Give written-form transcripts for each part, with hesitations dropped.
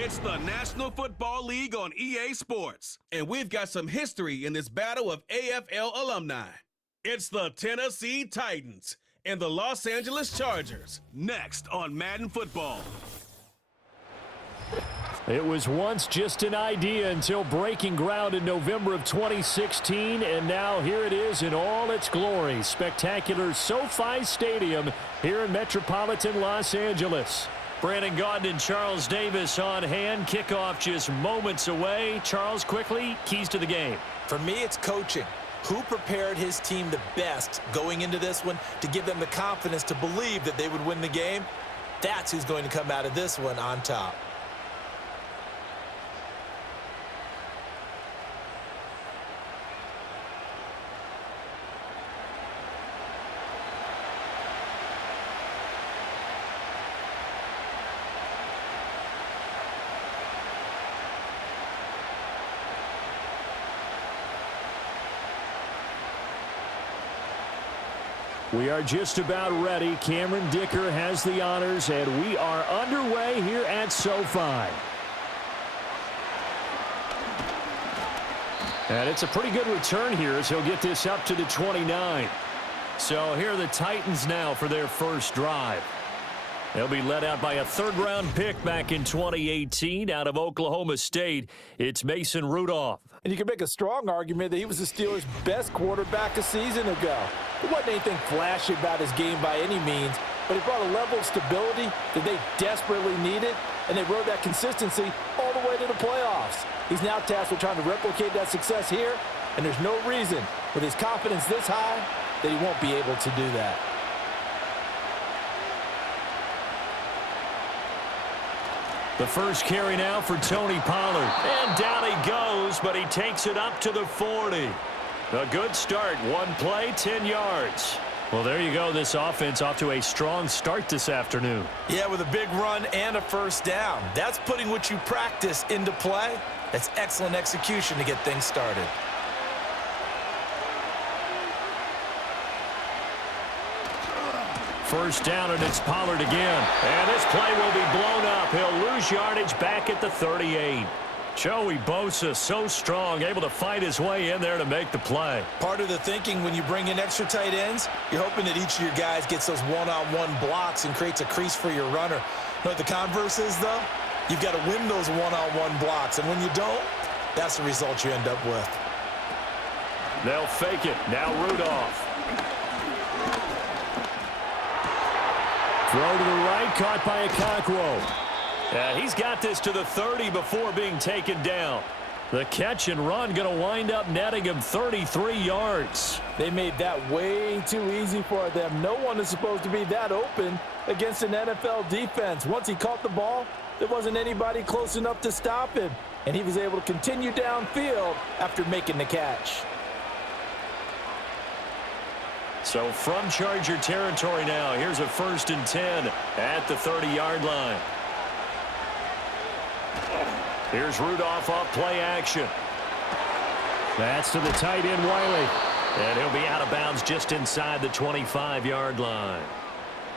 It's the National Football League on EA Sports, and we've got some history in this battle of AFL alumni. It's the Tennessee Titans and the Los Angeles Chargers, next on Madden Football. It was once just an idea until breaking ground in November of 2016, and now here it is in all its glory. Spectacular SoFi Stadium here in metropolitan Los Angeles. Brandon Gaudin and Charles Davis on hand. Kickoff just moments away. Charles, quickly, keys to the game. For me, it's coaching. Who prepared his team the best going into this one to give them the confidence to believe that they would win the game? That's who's going to come out of this one on top. We are just about ready. Cameron Dicker has the honors, and we are underway here at SoFi. And it's a pretty good return here as he'll get this up to the 29. So here are the Titans now for their first drive. They'll be led out by a third-round pick back in 2018 out of Oklahoma State. It's Mason Rudolph. And you can make a strong argument that he was the Steelers' best quarterback a season ago. There wasn't anything flashy about his game by any means, but he brought a level of stability that they desperately needed, and they rode that consistency all the way to the playoffs. He's now tasked with trying to replicate that success here, and there's no reason, with his confidence this high, that he won't be able to do that. The first carry now for Tony Pollard. And down he goes, but he takes it up to the 40. A good start. One play, 10 yards. Well, there you go. This offense off to a strong start this afternoon. Yeah, with a big run and a first down. That's putting what you practice into play. That's excellent execution to get things started. First down, and it's Pollard again. And this play will be blown up. He'll lose yardage back at the 38. Joey Bosa, so strong, able to fight his way in there to make the play. Part of the thinking when you bring in extra tight ends, you're hoping that each of your guys gets those one-on-one blocks and creates a crease for your runner. You know what the converse is, though? You've got to win those one-on-one blocks, and when you don't, that's the result you end up with. They'll fake it. Now Rudolph. Throw to the right, caught by a Cockrell. He's got this to the 30 before being taken down. The catch and run going to wind up netting him 33 yards. They made that way too easy for them. No one is supposed to be that open against an NFL defense. Once he caught the ball, there wasn't anybody close enough to stop him, and he was able to continue downfield after making the catch. So from Charger territory now, here's a 1st and 10 at the 30-yard line. Here's Rudolph off play action. That's to the tight end, Wiley. And he'll be out of bounds just inside the 25-yard line.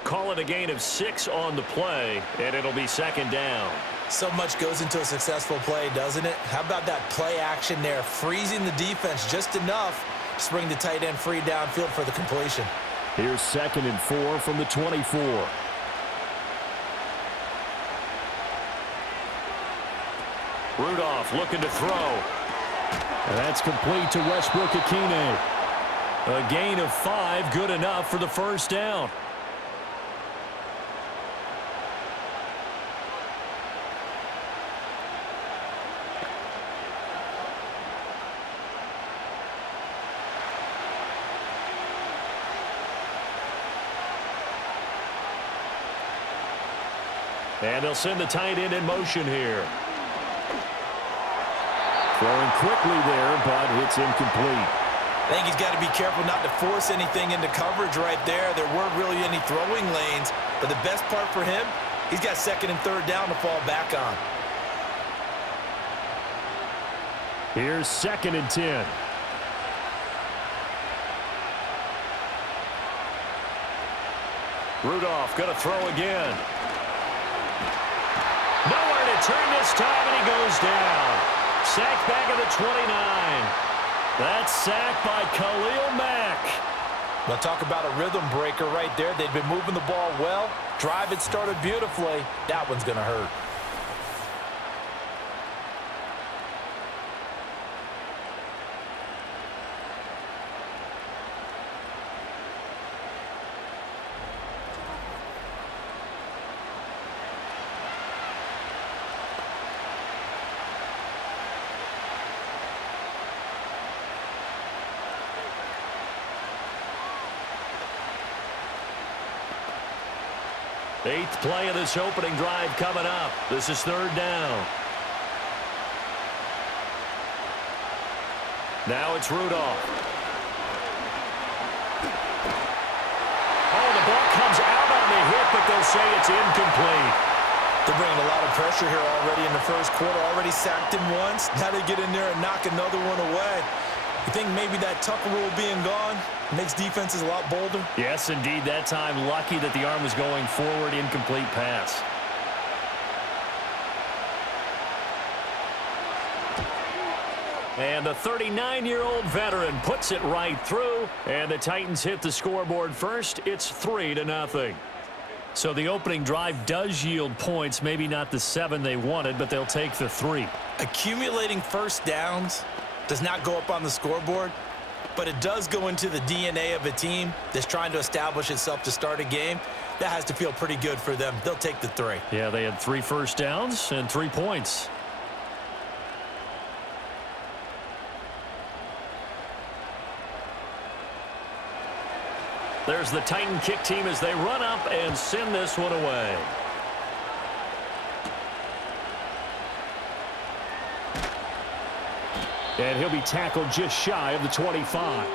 Call it a gain of 6 on the play, and it'll be 2nd down. So much goes into a successful play, doesn't it? How about that play action there, freezing the defense just enough to bring the tight end free downfield for the completion. Here's 2nd and 4 from the 24. Rudolph looking to throw. And that's complete to Westbrook-Akine. A gain of 5, good enough for the first down. And they'll send the tight end in motion here. Throwing quickly there, but it's incomplete. I think he's got to be careful not to force anything into coverage right there. There weren't really any throwing lanes, but the best part for him, he's got 2nd and 3rd down to fall back on. Here's 2nd and 10. Rudolph going to throw again. Nowhere to turn this time, and he goes down. Sacked back at the 29. That's sacked by Khalil Mack. Well, talk about a rhythm breaker right there. They've been moving the ball well. Drive had started beautifully. That one's going to hurt. Eighth play of this opening drive coming up. This is third down. Now it's Rudolph. Oh, the ball comes out on the hit, but they'll say it's incomplete. They're bringing a lot of pressure here already in the first quarter. Already sacked him once. Now they get in there and knock another one away. You think maybe that Tucker rule being gone makes defenses a lot bolder? Yes, indeed. That time, lucky that the arm was going forward. Incomplete pass. And the 39-year-old veteran puts it right through. And the Titans hit the scoreboard first. It's 3-0. So the opening drive does yield points. Maybe not the 7 they wanted, but they'll take the 3. Accumulating first downs does not go up on the scoreboard, but it does go into the DNA of a team that's trying to establish itself to start a game. That has to feel pretty good for them. They'll take the 3. Yeah, they had 3 first downs and 3 points. There's the Titan kick team as they run up and send this one away. And he'll be tackled just shy of the 25.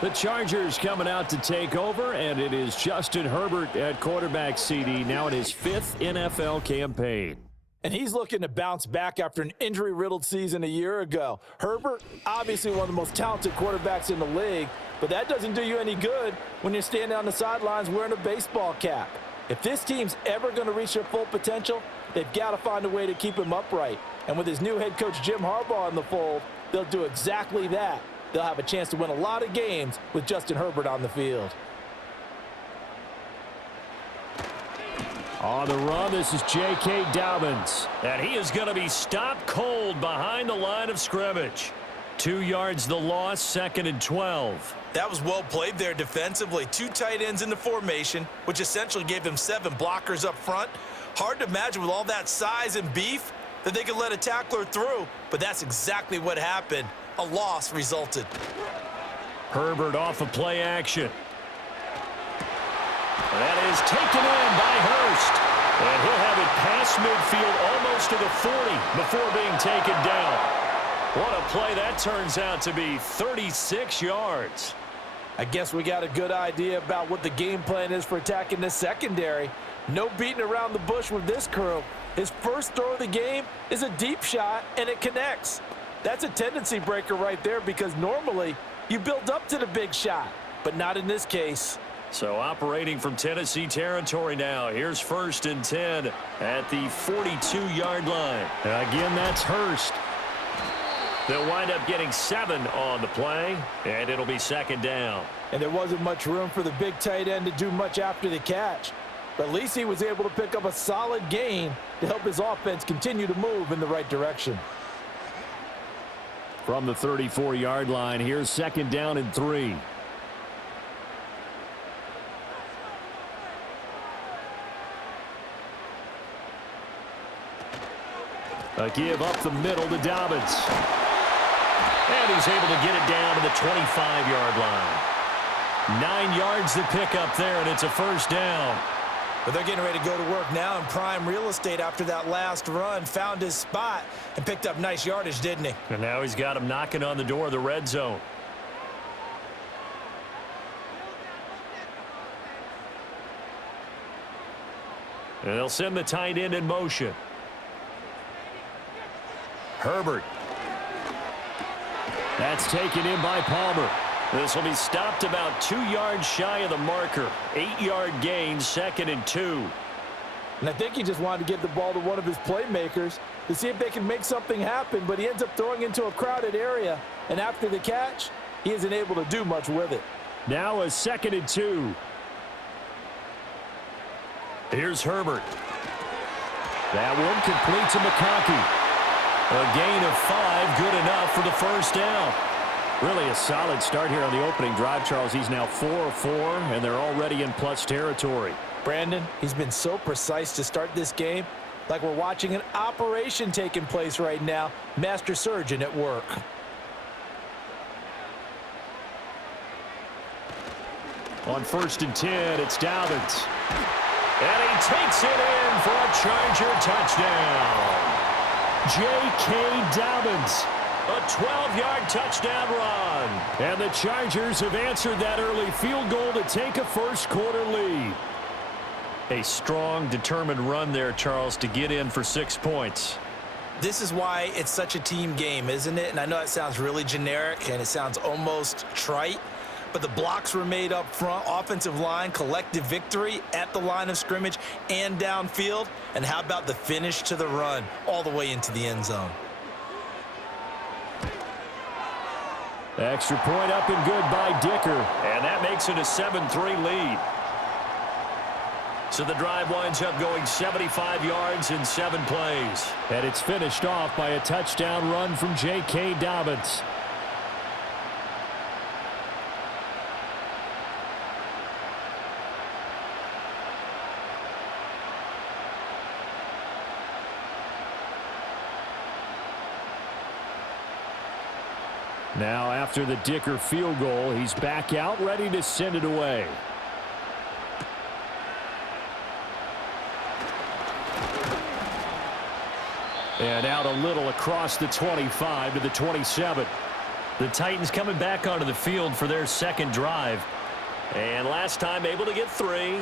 The Chargers coming out to take over, and it is Justin Herbert at quarterback CD, now in his 5th NFL campaign. And he's looking to bounce back after an injury-riddled season a year ago. Herbert, obviously one of the most talented quarterbacks in the league, but that doesn't do you any good when you're standing on the sidelines wearing a baseball cap. If this team's ever going to reach their full potential, they've got to find a way to keep him upright. And with his new head coach Jim Harbaugh in the fold, they'll do exactly that. They'll have a chance to win a lot of games with Justin Herbert on the field. On the run, this is J.K. Dobbins. And he is going to be stopped cold behind the line of scrimmage. 2 yards the loss, 2nd and 12. That was well played there defensively. 2 tight ends in the formation, which essentially gave them 7 blockers up front. Hard to imagine with all that size and beef that they could let a tackler through, but that's exactly what happened. A loss resulted. Herbert off of play action. That is taken in by Hurst. And he'll have it past midfield almost to the 40 before being taken down. What a play that turns out to be, 36 yards. I guess we got a good idea about what the game plan is for attacking this secondary. No beating around the bush with this crew. His first throw of the game is a deep shot, and it connects. That's a tendency breaker right there because normally you build up to the big shot, but not in this case. So operating from Tennessee territory now. Here's 1st and 10 at the 42-yard line. Again, that's Hurst. They'll wind up getting 7 on the play, and it'll be 2nd down. And there wasn't much room for the big tight end to do much after the catch. But at least he was able to pick up a solid gain to help his offense continue to move in the right direction. From the 34-yard line, here's 2nd down and 3. A give up the middle to Dobbins. And he's able to get it down to the 25-yard line. 9 yards to pick up there, and it's a 1st down. But they're getting ready to go to work now in prime real estate after that last run. Found his spot and picked up nice yardage, didn't he? And now he's got him knocking on the door of the red zone. And they'll send the tight end in motion. Herbert. That's taken in by Palmer. This will be stopped about 2 yards shy of the marker. 8-yard gain, 2nd and 2. And I think he just wanted to give the ball to one of his playmakers to see if they can make something happen, but he ends up throwing into a crowded area, and after the catch, he isn't able to do much with it. Now a 2nd and 2. Here's Herbert. That one complete to McConkey. A gain of 5, good enough for the first down. Really a solid start here on the opening drive, Charles. He's now 4 of 4, and they're already in plus territory. Brandon, he's been so precise to start this game, like we're watching an operation taking place right now. Master surgeon at work. On 1st and 10, it's Dobbins. And he takes it in for a Charger touchdown. J.K. Dobbins, a 12-yard touchdown run. And the Chargers have answered that early field goal to take a first-quarter lead. A strong, determined run there, Charles, to get in for 6 points. This is why it's such a team game, isn't it? And I know it sounds really generic and it sounds almost trite, but the blocks were made up front, offensive line, collective victory at the line of scrimmage and downfield. And how about the finish to the run all the way into the end zone? Extra point up and good by Dicker. And that makes it a 7-3 lead. So the drive winds up going 75 yards in 7 plays. And it's finished off by a touchdown run from J.K. Dobbins. Now after the Dicker field goal, he's back out ready to send it away. And out a little across the 25 to the 27. The Titans coming back onto the field for their second drive. And last time able to get 3.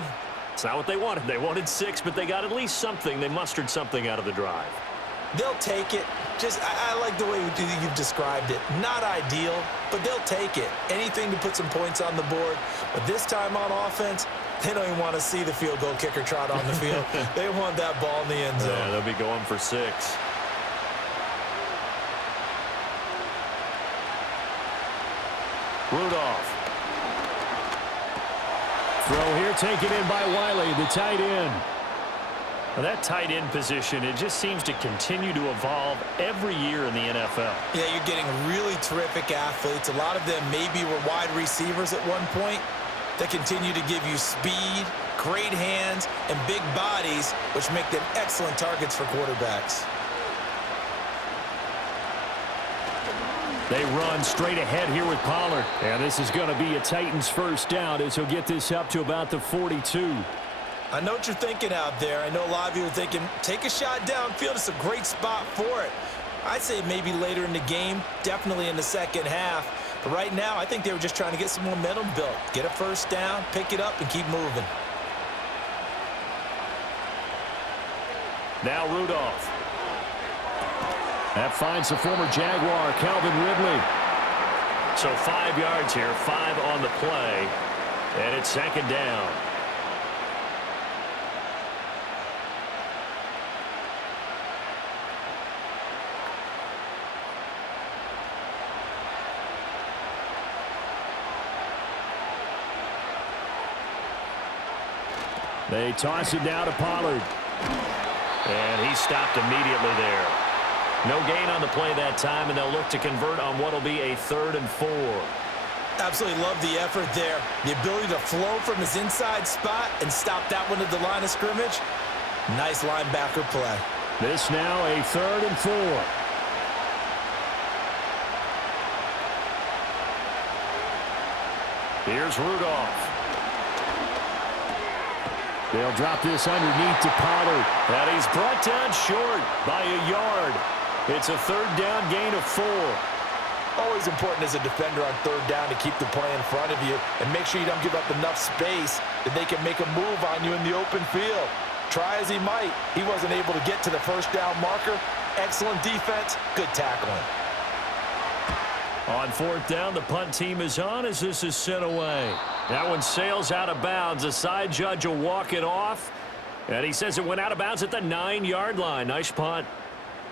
It's not what they wanted. They wanted 6, but they got at least something. They mustered something out of the drive. They'll take it. I like the way you've described it. Not ideal, but they'll take it. Anything to put some points on the board. But this time on offense, they don't even want to see the field goal kicker trot on the field. They want that ball in the end zone. Yeah, they'll be going for 6. Rudolph. Throw here taken in by Wiley, the tight end. Well, that tight end position, it just seems to continue to evolve every year in the NFL. Yeah, you're getting really terrific athletes. A lot of them maybe were wide receivers at one point that continue to give you speed, great hands, and big bodies, which make them excellent targets for quarterbacks. They run straight ahead here with Pollard. And this is going to be a Titans first down as he'll get this up to about the 42. I know what you're thinking out there. I know a lot of you are thinking, take a shot downfield. It's a great spot for it. I'd say maybe later in the game, definitely in the second half. But right now, I think they were just trying to get some momentum built. Get a first down, pick it up, and keep moving. Now Rudolph. That finds the former Jaguar, Calvin Ridley. So 5 yards here, 5 on the play. And it's second down. They toss it down to Pollard. And he stopped immediately there. No gain on the play that time, and they'll look to convert on what will be a 3rd and 4. Absolutely love the effort there. The ability to flow from his inside spot and stop that one at the line of scrimmage. Nice linebacker play. This now a 3rd and 4. Here's Rudolph. They'll drop this underneath to Pollard. And he's brought down short by a yard. It's a 3rd down gain of 4. Always important as a defender on 3rd down to keep the play in front of you and make sure you don't give up enough space that they can make a move on you in the open field. Try as he might, he wasn't able to get to the first down marker. Excellent defense, good tackling. On 4th down, the punt team is on as this is sent away. That one sails out of bounds. The side judge will walk it off. And he says it went out of bounds at the 9-yard line. Nice punt.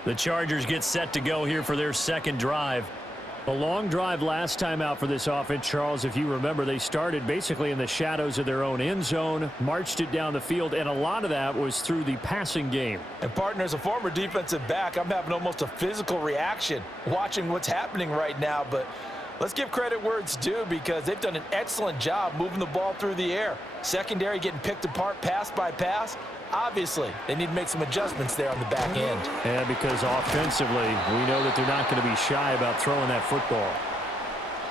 The Chargers get set to go here for their second drive. A long drive last time out for this offense, Charles. If you remember, they started basically in the shadows of their own end zone, marched it down the field, and a lot of that was through the passing game. And partner, as a former defensive back, I'm having almost a physical reaction watching what's happening right now. But let's give credit where it's due, because they've done an excellent job moving the ball through the air. Secondary getting picked apart pass by pass. Obviously, they need to make some adjustments there on the back end. Yeah, because offensively, we know that they're not going to be shy about throwing that football.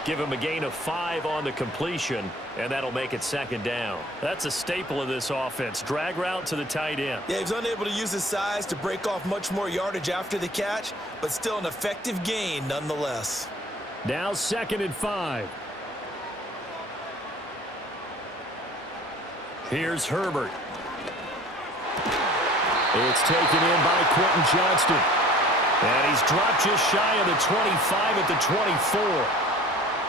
Give him a gain of 5 on the completion, and that'll make it second down. That's a staple of this offense. Drag route to the tight end. Yeah, he was unable to use his size to break off much more yardage after the catch, but still an effective gain nonetheless. Now 2nd and 5. Here's Herbert. It's taken in by Quentin Johnston. And he's dropped just shy of the 25 at the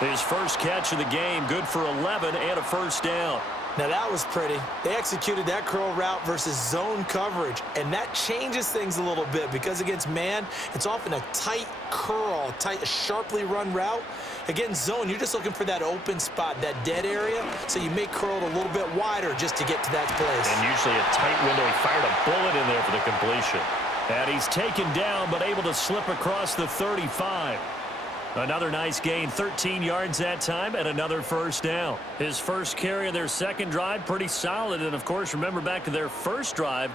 24. His first catch of the game, good for 11 and a first down. Now that was pretty. They executed that curl route versus zone coverage, and that changes things a little bit, because against man, it's often a tight curl, tight, sharply run route. Against zone, you're just looking for that open spot, that dead area, so you may curl it a little bit wider just to get to that place. And usually a tight window. He fired a bullet in there for the completion. And he's taken down, but able to slip across the 35. Another nice gain, 13 yards that time, and another first down. His first carry of their second drive, pretty solid. And, of course, remember back to their first drive,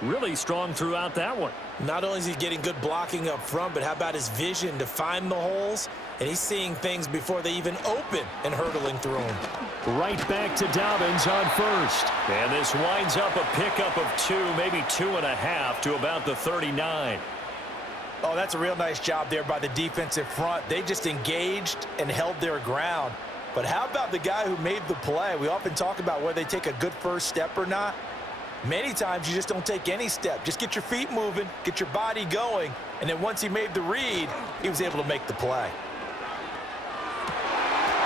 really strong throughout that one. Not only is he getting good blocking up front, but how about his vision to find the holes? And he's seeing things before they even open and hurdling through them. Right back to Dobbins on first. And this winds up a pickup of 2, maybe 2.5 to about the 39. Oh, that's a real nice job there by the defensive front. They just engaged and held their ground. But how about the guy who made the play? We often talk about whether they take a good first step or not. Many times you just don't take any step. Just get your feet moving, get your body going, and then once he made the read, he was able to make the play.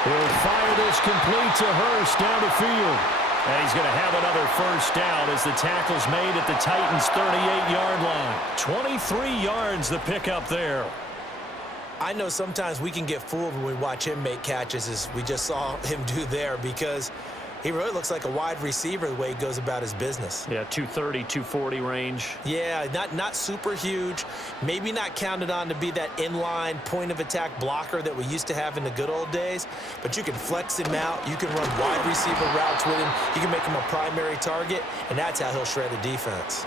He'll fire this complete to Hurst down the field. And he's going to have another first down as the tackle's made at the Titans' 38-yard line. 23 yards the pickup there. I know sometimes we can get fooled when we watch him make catches, as we just saw him do there, because he really looks like a wide receiver the way he goes about his business. Yeah, 230, 240 range. Yeah, not super huge. Maybe not counted on to be that inline point-of-attack blocker that we used to have in the good old days. But you can flex him out. You can run wide receiver routes with him. You can make him a primary target, and that's how he'll shred a defense.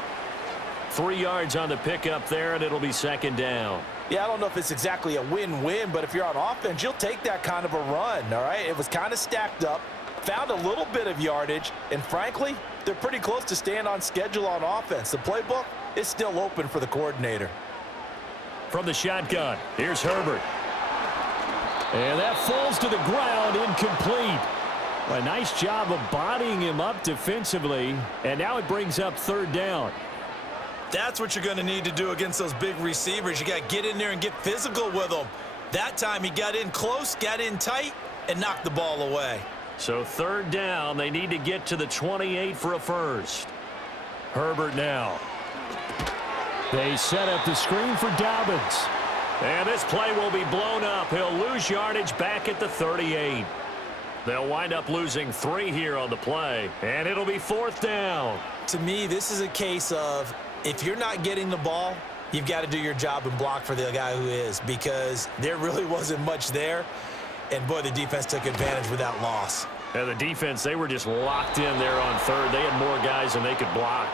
3 yards on the pickup there, and it'll be second down. Yeah, I don't know if it's exactly a win-win, but if you're on offense, you'll take that kind of a run, all right? It was kind of stacked up. Found a little bit of yardage, and frankly, they're pretty close to staying on schedule on offense. The playbook is still open for the coordinator. From the shotgun, here's Herbert. And that falls to the ground, incomplete. A nice job of bodying him up defensively, and now it brings up third down. That's what you're going to need to do against those big receivers. You got to get in there and get physical with them. That time he got in close, got in tight, and knocked the ball away. So third down, they need to get to the 28 for a first. Herbert now. They set up the screen for Dobbins. And this play will be blown up. He'll lose yardage back at the 38. They'll wind up losing 3 here on the play, and it'll be fourth down. To me, this is a case of if you're not getting the ball, you've got to do your job and block for the guy who is, because there really wasn't much there. And, boy, the defense took advantage with that loss. And the defense, they were just locked in there on third. They had more guys than they could block.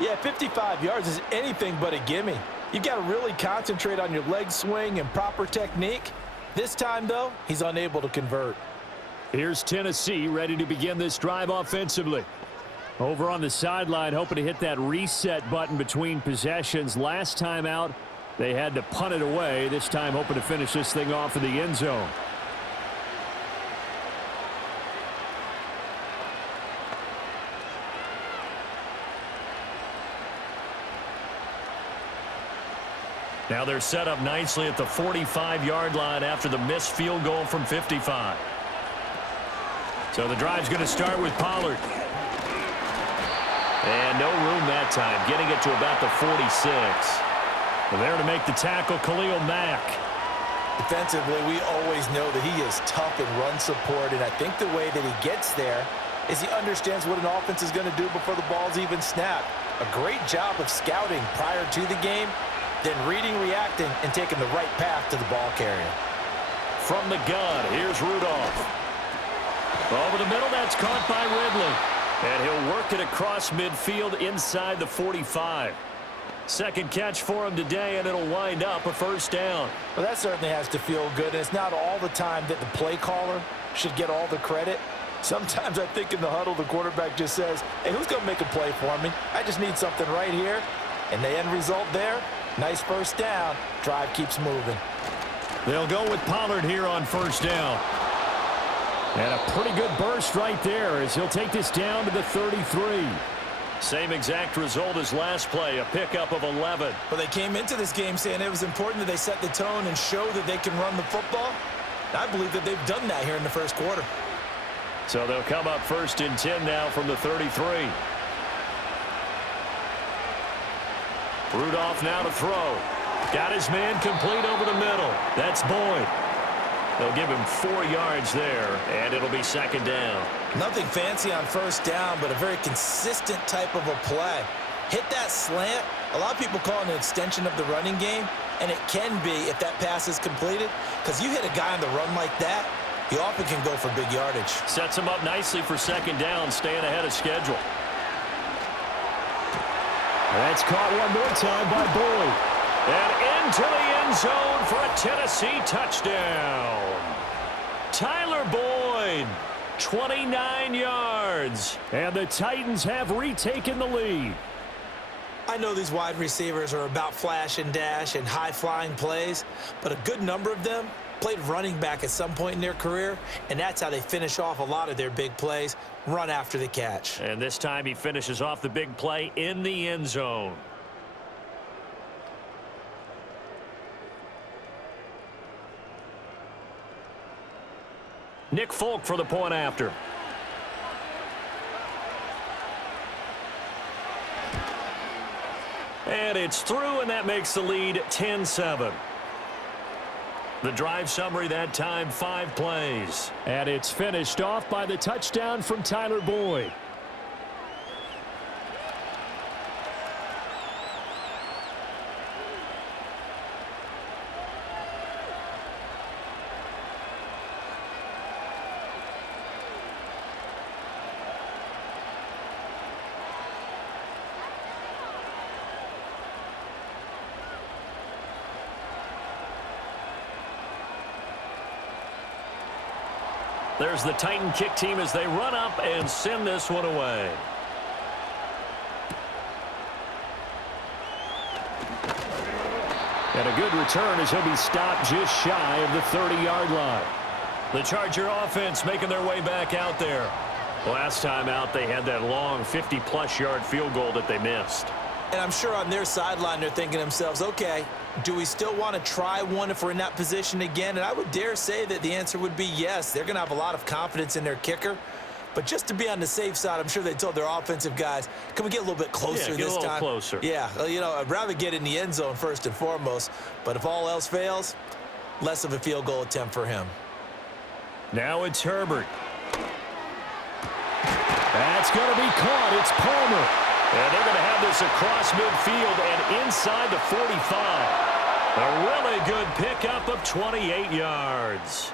Yeah, 55 yards is anything but a gimme. You've got to really concentrate on your leg swing and proper technique. This time, though, he's unable to convert. Here's Tennessee ready to begin this drive offensively. Over on the sideline, hoping to hit that reset button between possessions. Last time out, they had to punt it away. This time hoping to finish this thing off in the end zone. Now they're set up nicely at the 45-yard line after the missed field goal from 55. So the drive's going to start with Pollard. And no room that time, getting it to about the 46. There to make the tackle, Khalil Mack. Defensively, we always know that he is tough in run support, and I think the way that he gets there is he understands what an offense is going to do before the ball's even snapped. A great job of scouting prior to the game, then reading, reacting, and taking the right path to the ball carrier. From the gun, here's Rudolph. Over the middle, that's caught by Ridley. And he'll work it across midfield inside the 45. Second catch for him today, and it'll wind up a first down. Well, that certainly has to feel good. And it's not all the time that the play caller should get all the credit. Sometimes I think in the huddle, the quarterback just says, hey, who's going to make a play for me? I just need something right here. And the end result there, nice first down. Drive keeps moving. They'll go with Pollard here on first down. And a pretty good burst right there as he'll take this down to the 33. Same exact result as last play, a pickup of 11. Well, they came into this game saying it was important that they set the tone and show that they can run the football. I believe that they've done that here in the first quarter. So they'll come up first and 10 now from the 33. Rudolph now to throw. Got his man complete over the middle. That's Boyd. They'll give him 4 yards there, and it'll be second down. Nothing fancy on first down, but a very consistent type of a play. Hit that slant. A lot of people call it an extension of the running game, and it can be if that pass is completed, because you hit a guy on the run like that, he often can go for big yardage. Sets him up nicely for second down, staying ahead of schedule. That's caught one more time by Boyd. And into the end zone for a Tennessee touchdown. Tyler Boyd, 29 yards. And the Titans have retaken the lead. I know these wide receivers are about flash and dash and high-flying plays, but a good number of them played running back at some point in their career, and that's how they finish off a lot of their big plays, run after the catch. And this time he finishes off the big play in the end zone. Nick Folk for the point after. And it's through, and that makes the lead 10-7. The drive summary that time, 5 plays. And it's finished off by the touchdown from Tyler Boyd. There's the Titan kick team as they run up and send this one away. And a good return as he'll be stopped just shy of the 30-yard line. The Charger offense making their way back out there. Last time out, they had that long 50-plus yard field goal that they missed. And I'm sure on their sideline, they're thinking to themselves, okay, do we still want to try one if we're in that position again? And I would dare say that the answer would be yes. They're going to have a lot of confidence in their kicker. But just to be on the safe side, I'm sure they told their offensive guys, can we get a little bit closer this time? Get a little closer. Yeah, well, you know, I'd rather get in the end zone first and foremost. But if all else fails, less of a field goal attempt for him. Now it's Herbert. That's going to be caught. It's Palmer. And they're going to have this across midfield and inside the 45. A really good pickup of 28 yards.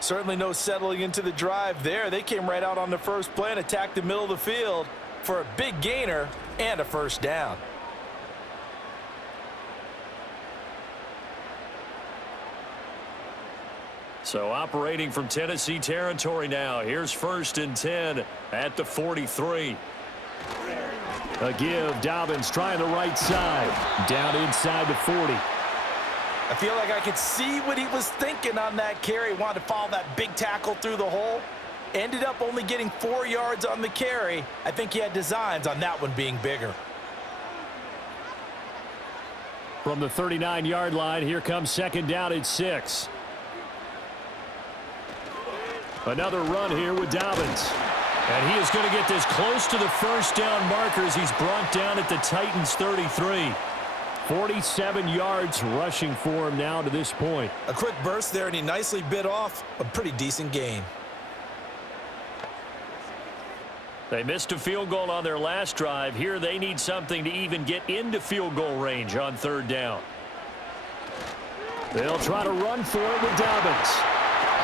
Certainly no settling into the drive there. They came right out on the first play and attacked the middle of the field for a big gainer and a first down. So operating from Tennessee territory now. Here's first and 10 at the 43. A give. Dobbins trying the right side. Down inside the 40. I feel like I could see what he was thinking on that carry. Wanted to follow that big tackle through the hole. Ended up only getting 4 yards on the carry. I think he had designs on that one being bigger. From the 39-yard line, here comes second down at 6. Another run here with Dobbins. And he is going to get this close to the first down marker as he's brought down at the Titans' 33. 47 yards rushing for him now to this point. A quick burst there, and he nicely bit off a pretty decent gain. They missed a field goal on their last drive. Here they need something to even get into field goal range on third down. They'll try to run for it with Dobbins.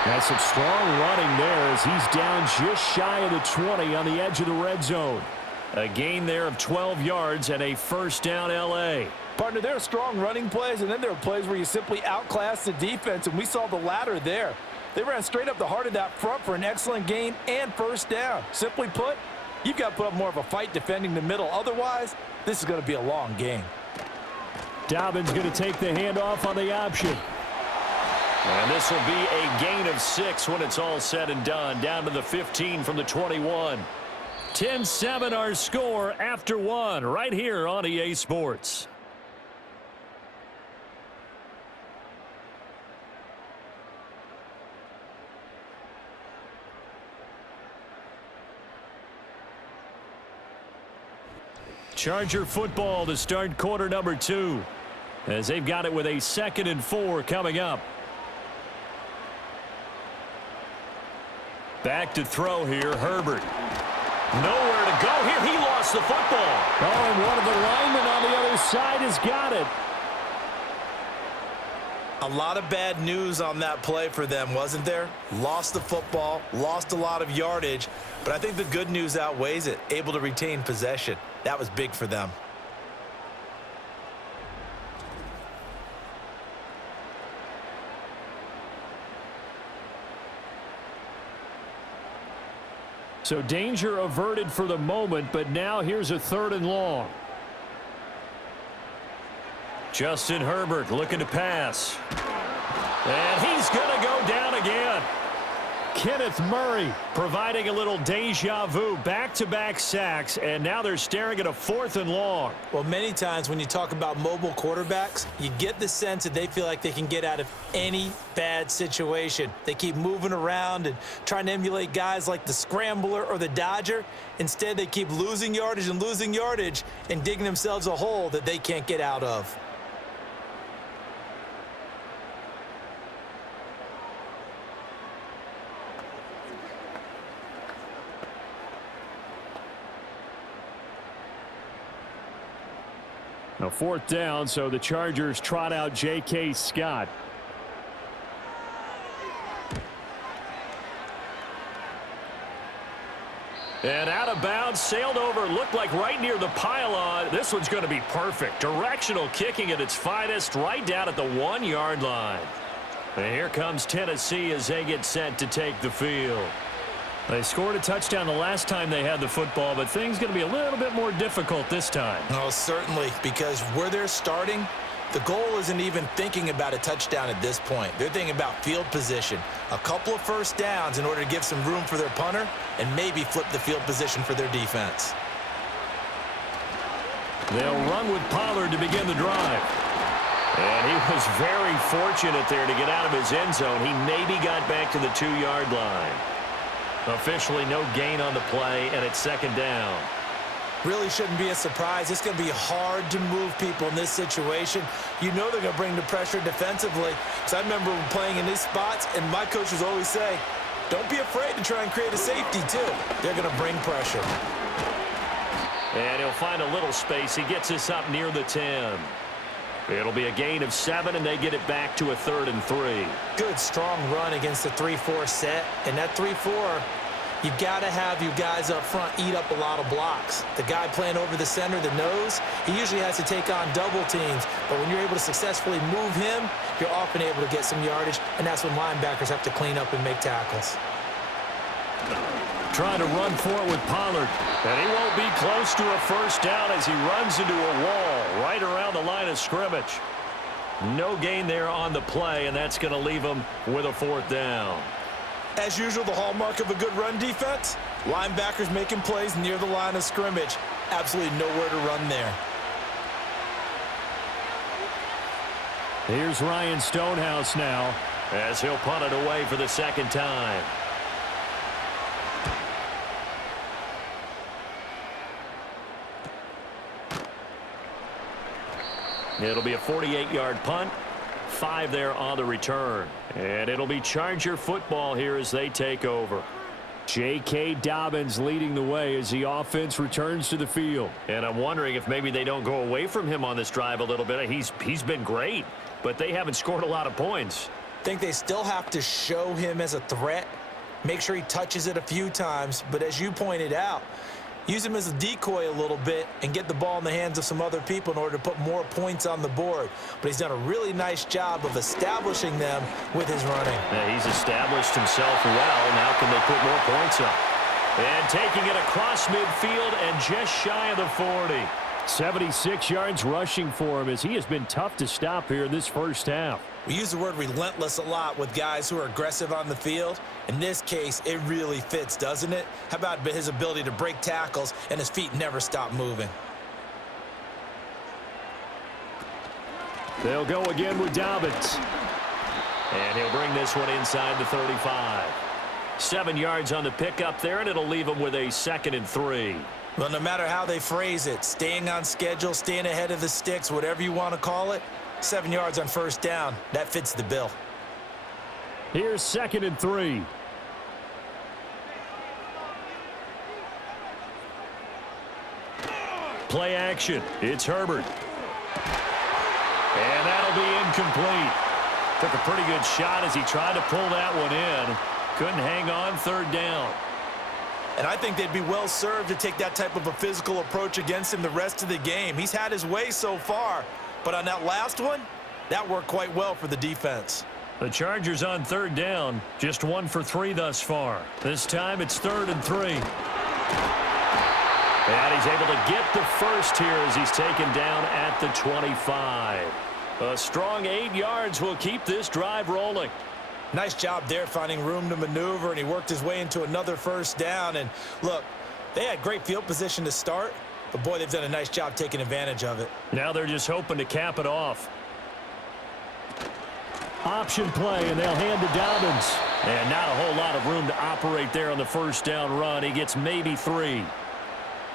That's some strong running there as he's down just shy of the 20 on the edge of the red zone. A gain there of 12 yards and a first down L.A. Partner, there are strong running plays, and then there are plays where you simply outclass the defense, and we saw the latter there. They ran straight up the heart of that front for an excellent gain and first down. Simply put, you've got to put up more of a fight defending the middle. Otherwise, this is going to be a long game. Dobbins going to take the handoff on the option. And this will be a gain of 6 when it's all said and done. Down to the 15 from the 21. 10-7 our score after 1 right here on EA Sports. Charger football to start quarter number 2 as they've got it with a 2nd and 4 coming up. Back to throw here, Herbert. Nowhere to go here. He lost the football. Oh, and one of the linemen on the other side has got it. A lot of bad news on that play for them, wasn't there? Lost the football, lost a lot of yardage, but I think the good news outweighs it. Able to retain possession. That was big for them. So danger averted for the moment, but now here's a 3rd and long. Justin Herbert looking to pass. And he's going to go down again. Kenneth Murray providing a little deja vu. Back-to-back sacks, and now they're staring at a 4th and long. Well, many times when you talk about mobile quarterbacks, you get the sense that they feel like they can get out of any bad situation. They keep moving around and trying to emulate guys like the Scrambler or the Dodger. Instead, they keep losing yardage and digging themselves a hole that they can't get out of. Now 4th down, so the Chargers trot out J.K. Scott. And out of bounds, sailed over, looked like right near the pylon. This one's going to be perfect. Directional kicking at its finest, right down at the 1-yard line. And here comes Tennessee as they get set to take the field. They scored a touchdown the last time they had the football, but things going to be a little bit more difficult this time. Oh, certainly, because where they're starting, the goal isn't even thinking about a touchdown at this point. They're thinking about field position, a couple of first downs in order to give some room for their punter and maybe flip the field position for their defense. They'll run with Pollard to begin the drive. And he was very fortunate there to get out of his end zone. He maybe got back to the 2-yard line. Officially no gain on the play, and it's 2nd down. Really shouldn't be a surprise. It's going to be hard to move people in this situation. You know they're going to bring the pressure defensively. Because I remember playing in these spots, and my coaches always say, don't be afraid to try and create a safety, too. They're going to bring pressure. And he'll find a little space. He gets us up near the 10. It'll be a gain of 7, and they get it back to a 3rd and 3. Good, strong run against the 3-4 set. And that 3-4, you've got to have you guys up front eat up a lot of blocks. The guy playing over the center, the nose, he usually has to take on double teams. But when you're able to successfully move him, you're often able to get some yardage, and that's when linebackers have to clean up and make tackles. Trying to run for it with Pollard. And he won't be close to a first down as he runs into a wall right around the line of scrimmage. No gain there on the play, and that's going to leave him with a 4th down. As usual, the hallmark of a good run defense, linebackers making plays near the line of scrimmage. Absolutely nowhere to run there. Here's Ryan Stonehouse now as he'll punt it away for the 2nd time. It'll be a 48-yard punt. 5 there on the return. And it'll be Charger football here as they take over. J.K. Dobbins leading the way as the offense returns to the field. And I'm wondering if maybe they don't go away from him on this drive a little bit. He's been great, but they haven't scored a lot of points. I think they still have to show him as a threat, make sure he touches it a few times, but as you pointed out, use him as a decoy a little bit and get the ball in the hands of some other people in order to put more points on the board. But he's done a really nice job of establishing them with his running. Yeah, he's established himself well. Now can they put more points up? And taking it across midfield and just shy of the 40. 76 yards rushing for him as he has been tough to stop here in this first half. We use the word relentless a lot with guys who are aggressive on the field. In this case, it really fits, doesn't it? How about his ability to break tackles and his feet never stop moving? They'll go again with Dobbins. And he'll bring this one inside the 35. 7 yards on the pickup there, and it'll leave him with a 2nd and 3. Well, no matter how they phrase it, staying on schedule, staying ahead of the sticks, whatever you want to call it, 7 yards on first down, that fits the bill. Here's 2nd and 3. Play action. It's Herbert. And that'll be incomplete. Took a pretty good shot as he tried to pull that one in. Couldn't hang on 3rd down. And I think they'd be well served to take that type of a physical approach against him the rest of the game. He's had his way so far, but on that last one, that worked quite well for the defense. The Chargers on 3rd down, just 1 for 3 thus far. This time it's 3rd and 3. And he's able to get the first here as he's taken down at the 25. A strong 8 yards will keep this drive rolling. Nice job there finding room to maneuver, and he worked his way into another first down. And look, they had great field position to start, but boy, they've done a nice job taking advantage of it. Now they're just hoping to cap it off. Option play, and they'll hand to Dobbins. And not a whole lot of room to operate there on the first down run. He gets maybe 3.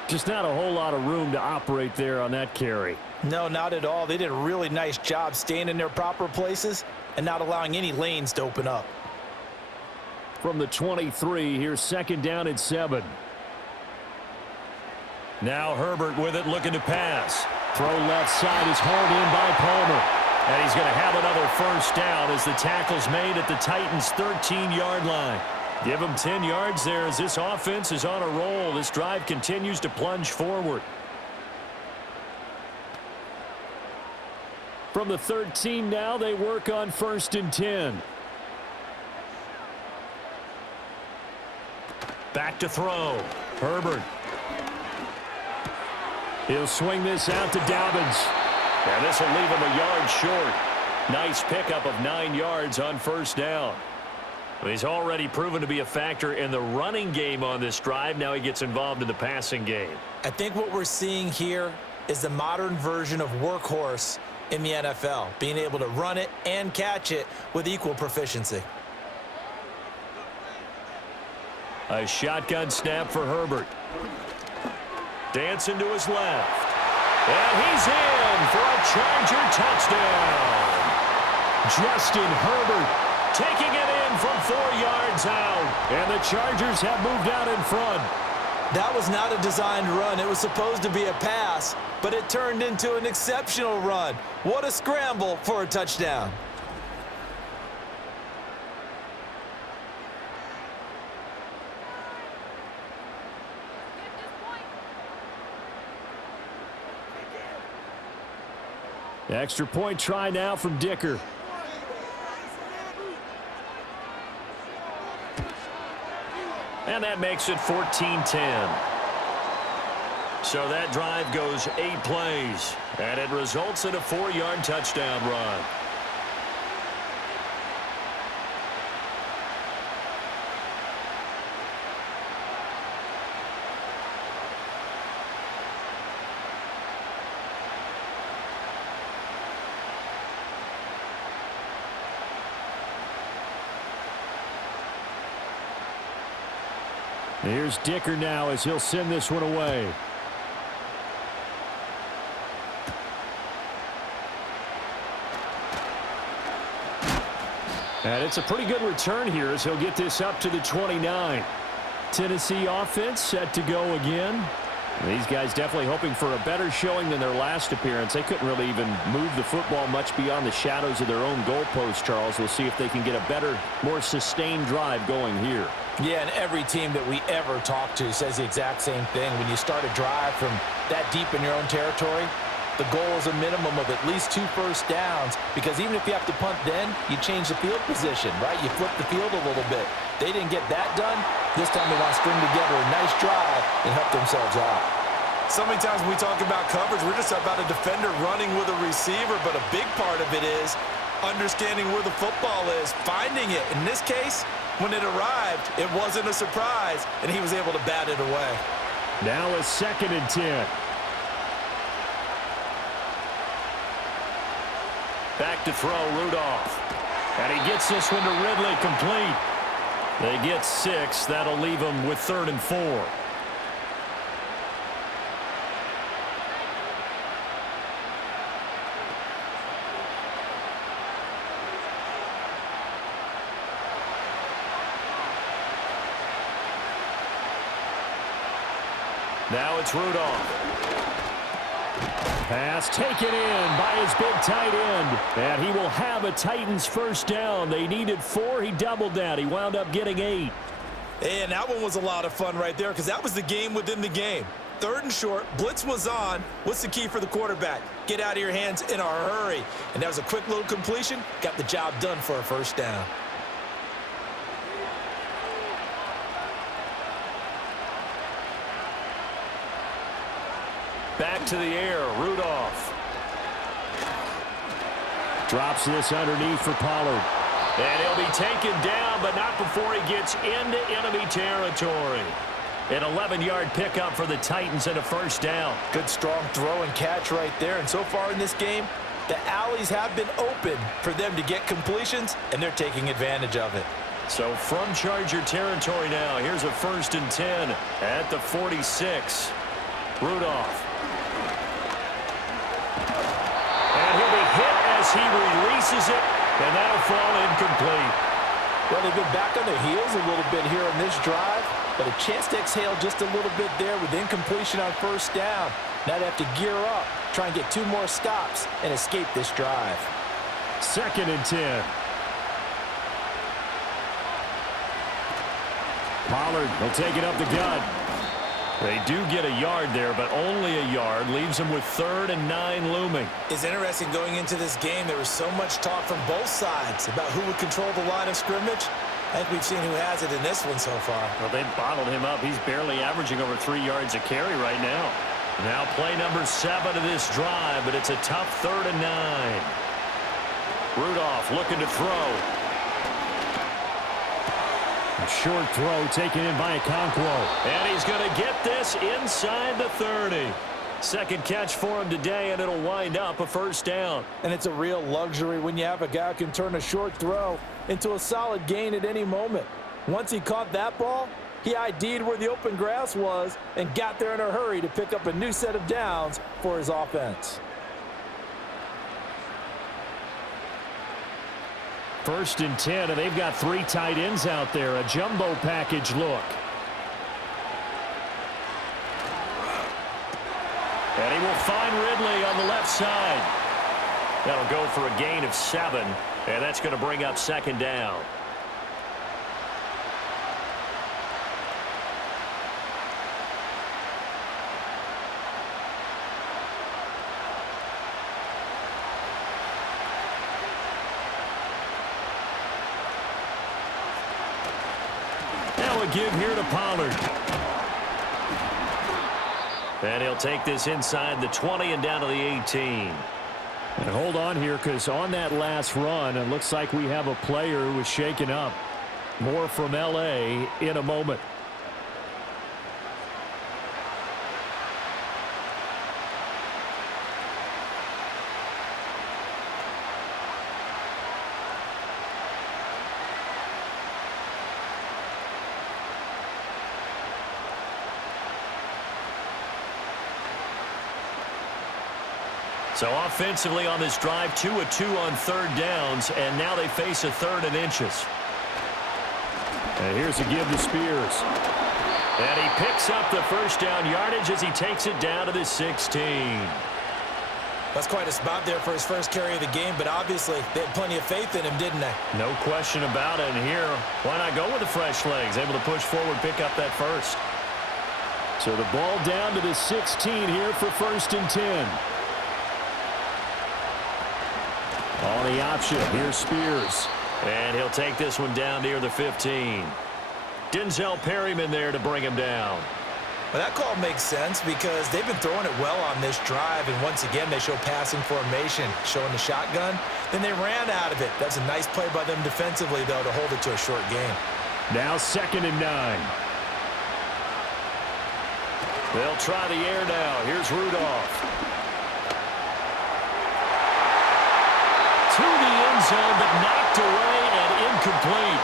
Just not a whole lot of room to operate there on that carry. No, not at all. They did a really nice job staying in their proper places and not allowing any lanes to open up. From the 23, here's 2nd down and 7. Now Herbert with it, looking to pass. Throw left side is hauled in by Palmer. And he's going to have another first down as the tackle's made at the Titans' 13-yard line. Give him 10 yards there as this offense is on a roll. This drive continues to plunge forward. From the 13 now, they work on 1st and 10. Back to throw. Herbert. He'll swing this out to Dobbins. And this will leave him a yard short. Nice pickup of 9 yards on first down. He's already proven to be a factor in the running game on this drive. Now he gets involved in the passing game. I think what we're seeing here is the modern version of workhorse in the NFL, being able to run it and catch it with equal proficiency. A shotgun snap for Herbert. Dancing to his left. And he's in for a Charger touchdown. Justin Herbert taking it in from 4 yards out. And the Chargers have moved out in front. That was not a designed run. It was supposed to be a pass, but it turned into an exceptional run. What a scramble for a touchdown. Extra point try now from Dicker. And that makes it 14-10. So that drive goes 8 plays, and it results in a 4-yard touchdown run. Here's Dicker now as he'll send this one away. And it's a pretty good return here as he'll get this up to the 29. Tennessee offense set to go again. These guys definitely hoping for a better showing than their last appearance. They couldn't really even move the football much beyond the shadows of their own goalpost, Charles. We'll see if they can get a better, more sustained drive going here. Yeah, and every team that we ever talk to says the exact same thing. When you start a drive from that deep in your own territory, the goal is a minimum of at least 2 first downs, because even if you have to punt then, you change the field position, right? You flip the field a little bit. They didn't get that done. This time they want to string together a nice drive and help themselves out. So many times when we talk about coverage, we're just about a defender running with a receiver, but a big part of it is understanding where the football is, finding it. In this case, when it arrived, it wasn't a surprise, and he was able to bat it away. Now a 2nd and 10. Back to throw, Rudolph. And he gets this one to Ridley, complete. They get 6. That'll leave them with 3rd and 4. Now it's Rudolph. Pass taken in by his big tight end. And he will have a Titans first down. They needed 4. He doubled that. He wound up getting 8. And that one was a lot of fun right there, because that was the game within the game. 3rd and short, blitz was on. What's the key for the quarterback? Get out of your hands in a hurry. And that was a quick little completion. Got the job done for a first down. Back to the air, Rudolph. Drops this underneath for Pollard. And he'll be taken down, but not before he gets into enemy territory. An 11-yard pickup for the Titans and a first down. Good strong throw and catch right there. And so far in this game, the alleys have been open for them to get completions, and they're taking advantage of it. So from Charger territory now, here's a 1st and 10 at the 46. Rudolph. And he'll be hit as he releases it, and that'll fall incomplete. Well, they've been back on their heels a little bit here on this drive, but a chance to exhale just a little bit there with incompletion on first down. Now they have to gear up, try and get 2 more stops and escape this drive. 2nd and 10. Pollard will take it up the gut. They do get a yard there, but only a yard. Leaves them with 3rd and 9 looming. It's interesting going into this game. There was so much talk from both sides about who would control the line of scrimmage. I think we've seen who has it in this one so far. Well, they bottled him up. He's barely averaging over 3 yards a carry right now. Now play number 7 of this drive, but it's a tough 3rd and 9. Rudolph looking to throw. A short throw taken in by Okonkwo. And he's going to get this inside the 30. Second catch for him today, and it'll wind up a first down. And it's a real luxury when you have a guy who can turn a short throw into a solid gain at any moment. Once he caught that ball, he ID'd where the open grass was and got there in a hurry to pick up a new set of downs for his offense. 1st and 10, and they've got 3 tight ends out there. A jumbo package look. And he will find Ridley on the left side. That'll go for a gain of 7, and that's going to bring up 2nd down. Give here to Pollard. And he'll take this inside the 20 and down to the 18. And hold on here, because on that last run, it looks like we have a player who was shaken up. More from L.A. in a moment. So offensively on this drive, 2 of 2 on third downs, and now they face a third and inches. And here's a give to Spears. And he picks up the first down yardage as he takes it down to the 16. That's quite a spot there for his first carry of the game, but obviously they had plenty of faith in him, didn't they? No question about it. And here, why not go with the fresh legs? Able to push forward, pick up that first. So the ball down to the 16 here for 1st and 10. On the option, here's Spears. And he'll take this one down near the 15. Denzel Perryman there to bring him down. Well, that call makes sense because they've been throwing it well on this drive, and once again, they show passing formation, showing the shotgun. Then they ran out of it. That's a nice play by them defensively, though, to hold it to a short game. Now 2nd and 9. They'll try the air now. Here's Rudolph. To the end zone, but knocked away and incomplete.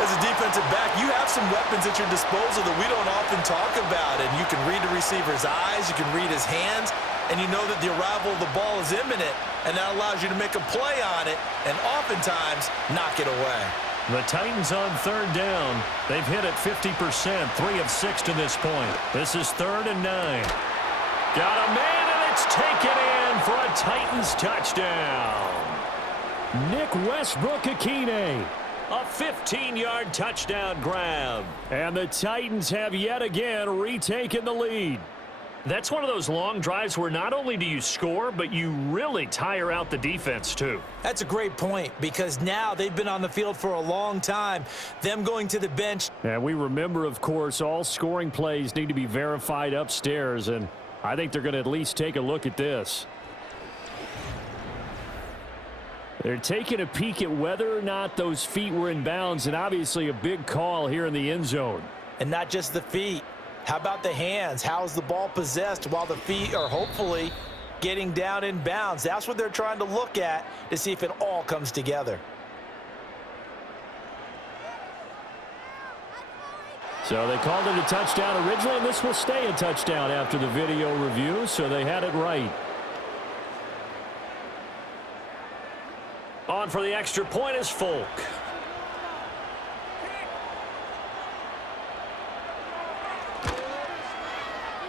As a defensive back, you have some weapons at your disposal that we don't often talk about, and you can read the receiver's eyes, you can read his hands, and you know that the arrival of the ball is imminent, and that allows you to make a play on it and oftentimes knock it away. The Titans on third down. They've hit it 50%, 3 of 6 to this point. This is 3rd and 9. Got a man, and it's taken in for a Titans touchdown. Nick Westbrook-Akine. A 15-yard touchdown grab. And the Titans have yet again retaken the lead. That's one of those long drives where not only do you score, but you really tire out the defense, too. That's a great point because now they've been on the field for a long time. Them going to the bench. And we remember, of course, all scoring plays need to be verified upstairs, and I think they're going to at least take a look at this. They're taking a peek at whether or not those feet were in bounds, and obviously a big call here in the end zone. And not just the feet. How about the hands? How is the ball possessed while the feet are hopefully getting down in bounds? That's what they're trying to look at to see if it all comes together. So they called it a touchdown originally, and this will stay a touchdown after the video review, so they had it right. On for the extra point is Folk.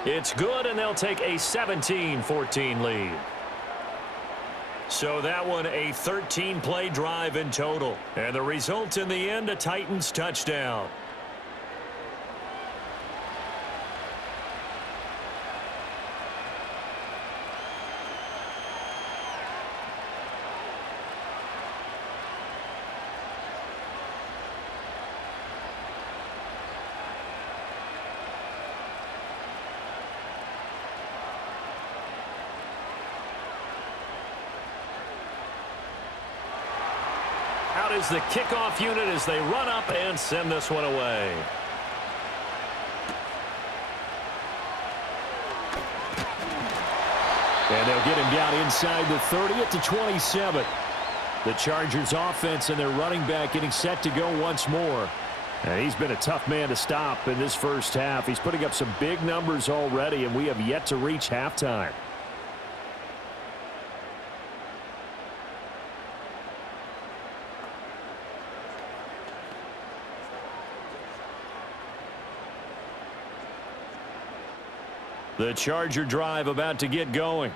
It's good, and they'll take a 17-14 lead. So that one, a 13-play drive in total. And the result in the end, a Titans touchdown. Out is the kickoff unit as they run up and send this one away. And they'll get him down inside the 30 at the 27. The Chargers offense and their running back getting set to go once more. And he's been a tough man to stop in this first half. He's putting up some big numbers already, and we have yet to reach halftime. The Charger drive about to get going.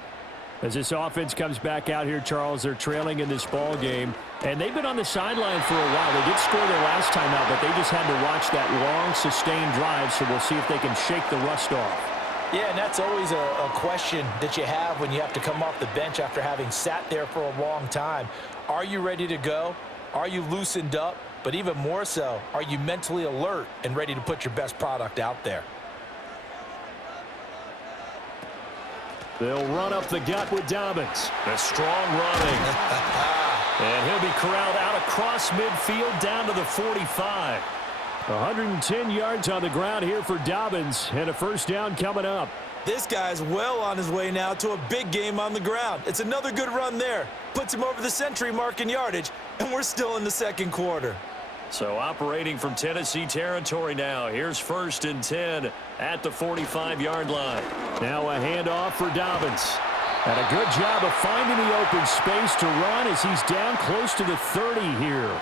As this offense comes back out here, Charles, they're trailing in this ball game, and they've been on the sideline for a while. They did score their last time out, but they just had to watch that long, sustained drive, so we'll see if they can shake the rust off. Yeah, and that's always a question that you have when you have to come off the bench after having sat there for a long time. Are you ready to go? Are you loosened up? But even more so, are you mentally alert and ready to put your best product out there? They'll run up the gut with Dobbins. A strong running. And he'll be corralled out across midfield down to the 45. 110 yards on the ground here for Dobbins, and a first down coming up. This guy's well on his way now to a big game on the ground. It's another good run there. Puts him over the century mark in yardage, and we're still in the second quarter. So operating from Tennessee territory now. Here's 1st and 10 at the 45-yard line. Now a handoff for Dobbins. And a good job of finding the open space to run as he's down close to the 30 here.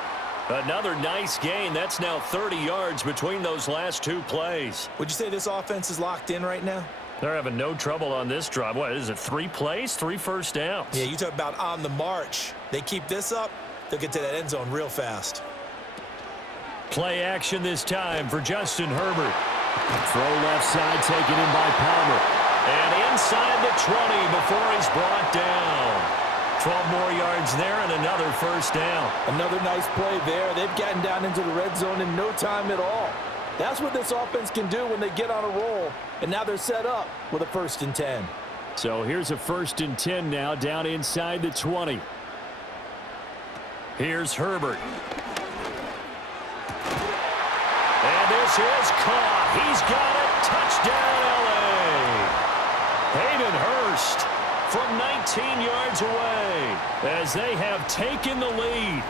Another nice gain. That's now 30 yards between those last two plays. Would you say this offense is locked in right now? They're having no trouble on this drive. What is it, 3 plays, 3 first downs? Yeah, you talk about on the march. They keep this up, they'll get to that end zone real fast. Play action this time for Justin Herbert. Throw left side taken in by Palmer. And inside the 20 before he's brought down. 12 more yards there and another first down. Another nice play there. They've gotten down into the red zone in no time at all. That's what this offense can do when they get on a roll. And now they're set up with a 1st and 10. So here's a 1st and 10 now down inside the 20. Here's Herbert. And this is caught. He's got it. Touchdown, L.A. Hayden Hurst from 19 yards away as they have taken the lead.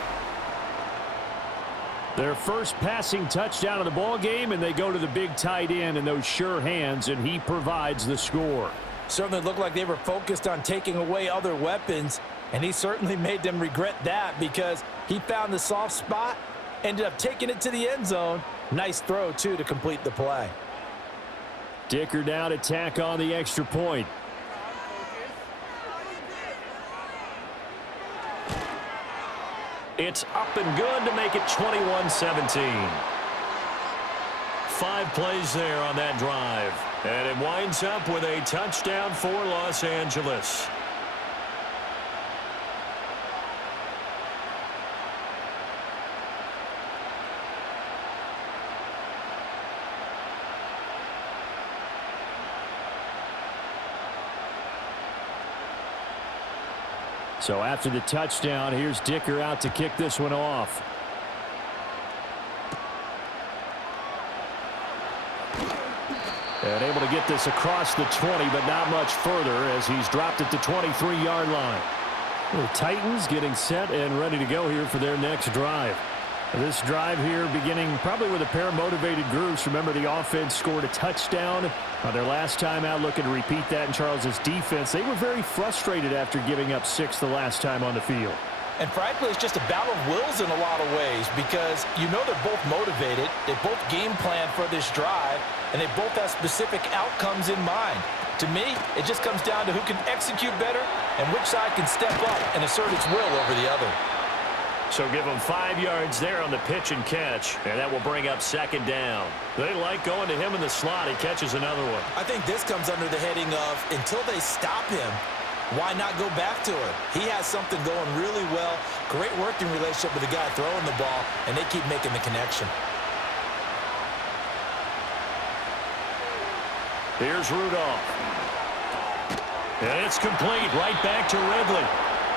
Their first passing touchdown of the ball game, and they go to the big tight end in those sure hands, and he provides the score. Certainly looked like they were focused on taking away other weapons, and he certainly made them regret that because he found the soft spot, ended up taking it to the end zone. Nice throw, too, to complete the play. Dicker down to tack on the extra point. It's up and good to make it 21-17. 5 plays there on that drive. And it winds up with a touchdown for Los Angeles. So after the touchdown, here's Dicker out to kick this one off. And able to get this across the 20, but not much further as he's dropped at the 23-yard line. The Titans getting set and ready to go here for their next drive. This drive here beginning probably with a pair of motivated groups. Remember, the offense scored a touchdown on their last time out, looking to repeat that in Charles's defense. They were very frustrated after giving up 6 the last time on the field. And frankly, it's just a battle of wills in a lot of ways because you know they're both motivated. They both game plan for this drive, and they both have specific outcomes in mind. To me, it just comes down to who can execute better and which side can step up and assert its will over the other. So give them 5 yards there on the pitch and catch, and that will bring up 2nd down. They like going to him in the slot. He catches another one. I think this comes under the heading of until they stop him, why not go back to him? He has something going really well, great working relationship with the guy throwing the ball, and they keep making the connection. Here's Rudolph. And it's complete right back to Ridley.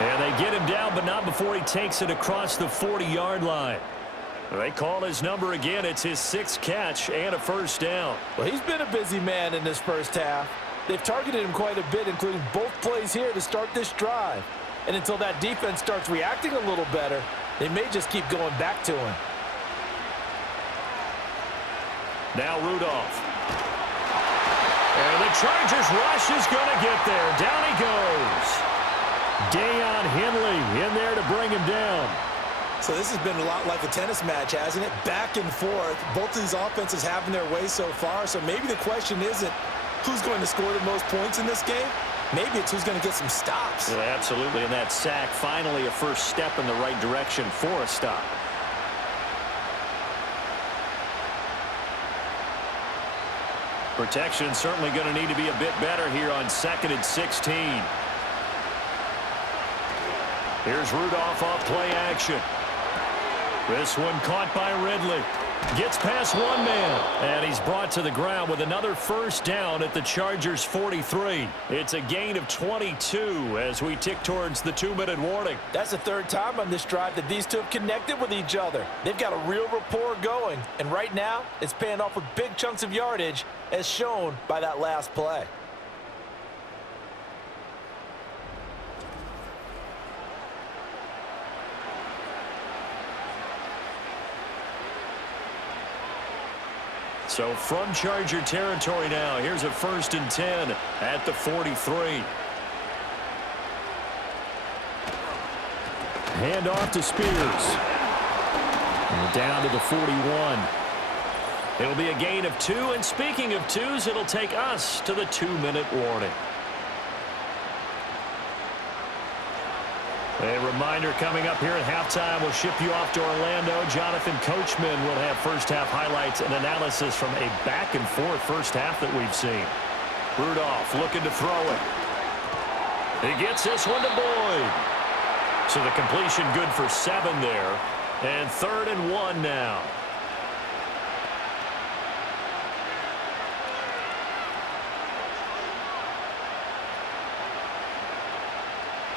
And they get him down, but not before he takes it across the 40-yard line. They call his number again. It's his 6th catch and a first down. Well, he's been a busy man in this first half. They've targeted him quite a bit, including both plays here to start this drive. And until that defense starts reacting a little better, they may just keep going back to him. Now Rudolph. And the Chargers rush is going to get there. Down he goes. Deion Henley in there to bring him down. So this has been a lot like a tennis match, hasn't it? Back and forth. Both of these offenses having their way so far. So maybe the question isn't who's going to score the most points in this game. Maybe it's who's going to get some stops. Yeah, absolutely. And that sack, finally a first step in the right direction for a stop. Protection certainly going to need to be a bit better here on 2nd and 16. Here's Rudolph off play action. This one caught by Ridley. Gets past one man. And he's brought to the ground with another first down at the Chargers' 43. It's a gain of 22 as we tick towards the 2-minute warning. That's the 3rd time on this drive that these two have connected with each other. They've got a real rapport going. And right now, it's paying off with big chunks of yardage as shown by that last play. So from Charger territory now, here's a 1st and 10 at the 43. Hand off to Spears. And down to the 41. It'll be a gain of 2, and speaking of 2s, it'll take us to the 2-minute warning. A reminder coming up here at halftime. We'll ship you off to Orlando. Jonathan Coachman will have first-half highlights and analysis from a back-and-forth first half that we've seen. Rudolph looking to throw it. He gets this one to Boyd. So the completion good for 7 there. And 3rd and 1 now.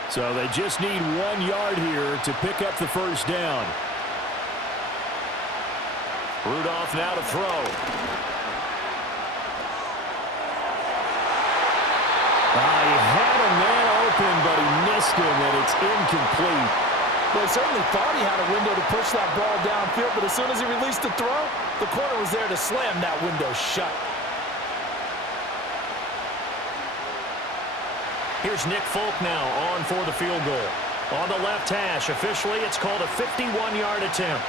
So they just need 1 yard here to pick up the first down. Rudolph now to throw. He had a man open, but he missed him, and it's incomplete. Well, he certainly thought he had a window to push that ball downfield, but as soon as he released the throw, the corner was there to slam that window shut. Here's Nick Folk now on for the field goal. On the left hash, officially it's called a 51-yard attempt.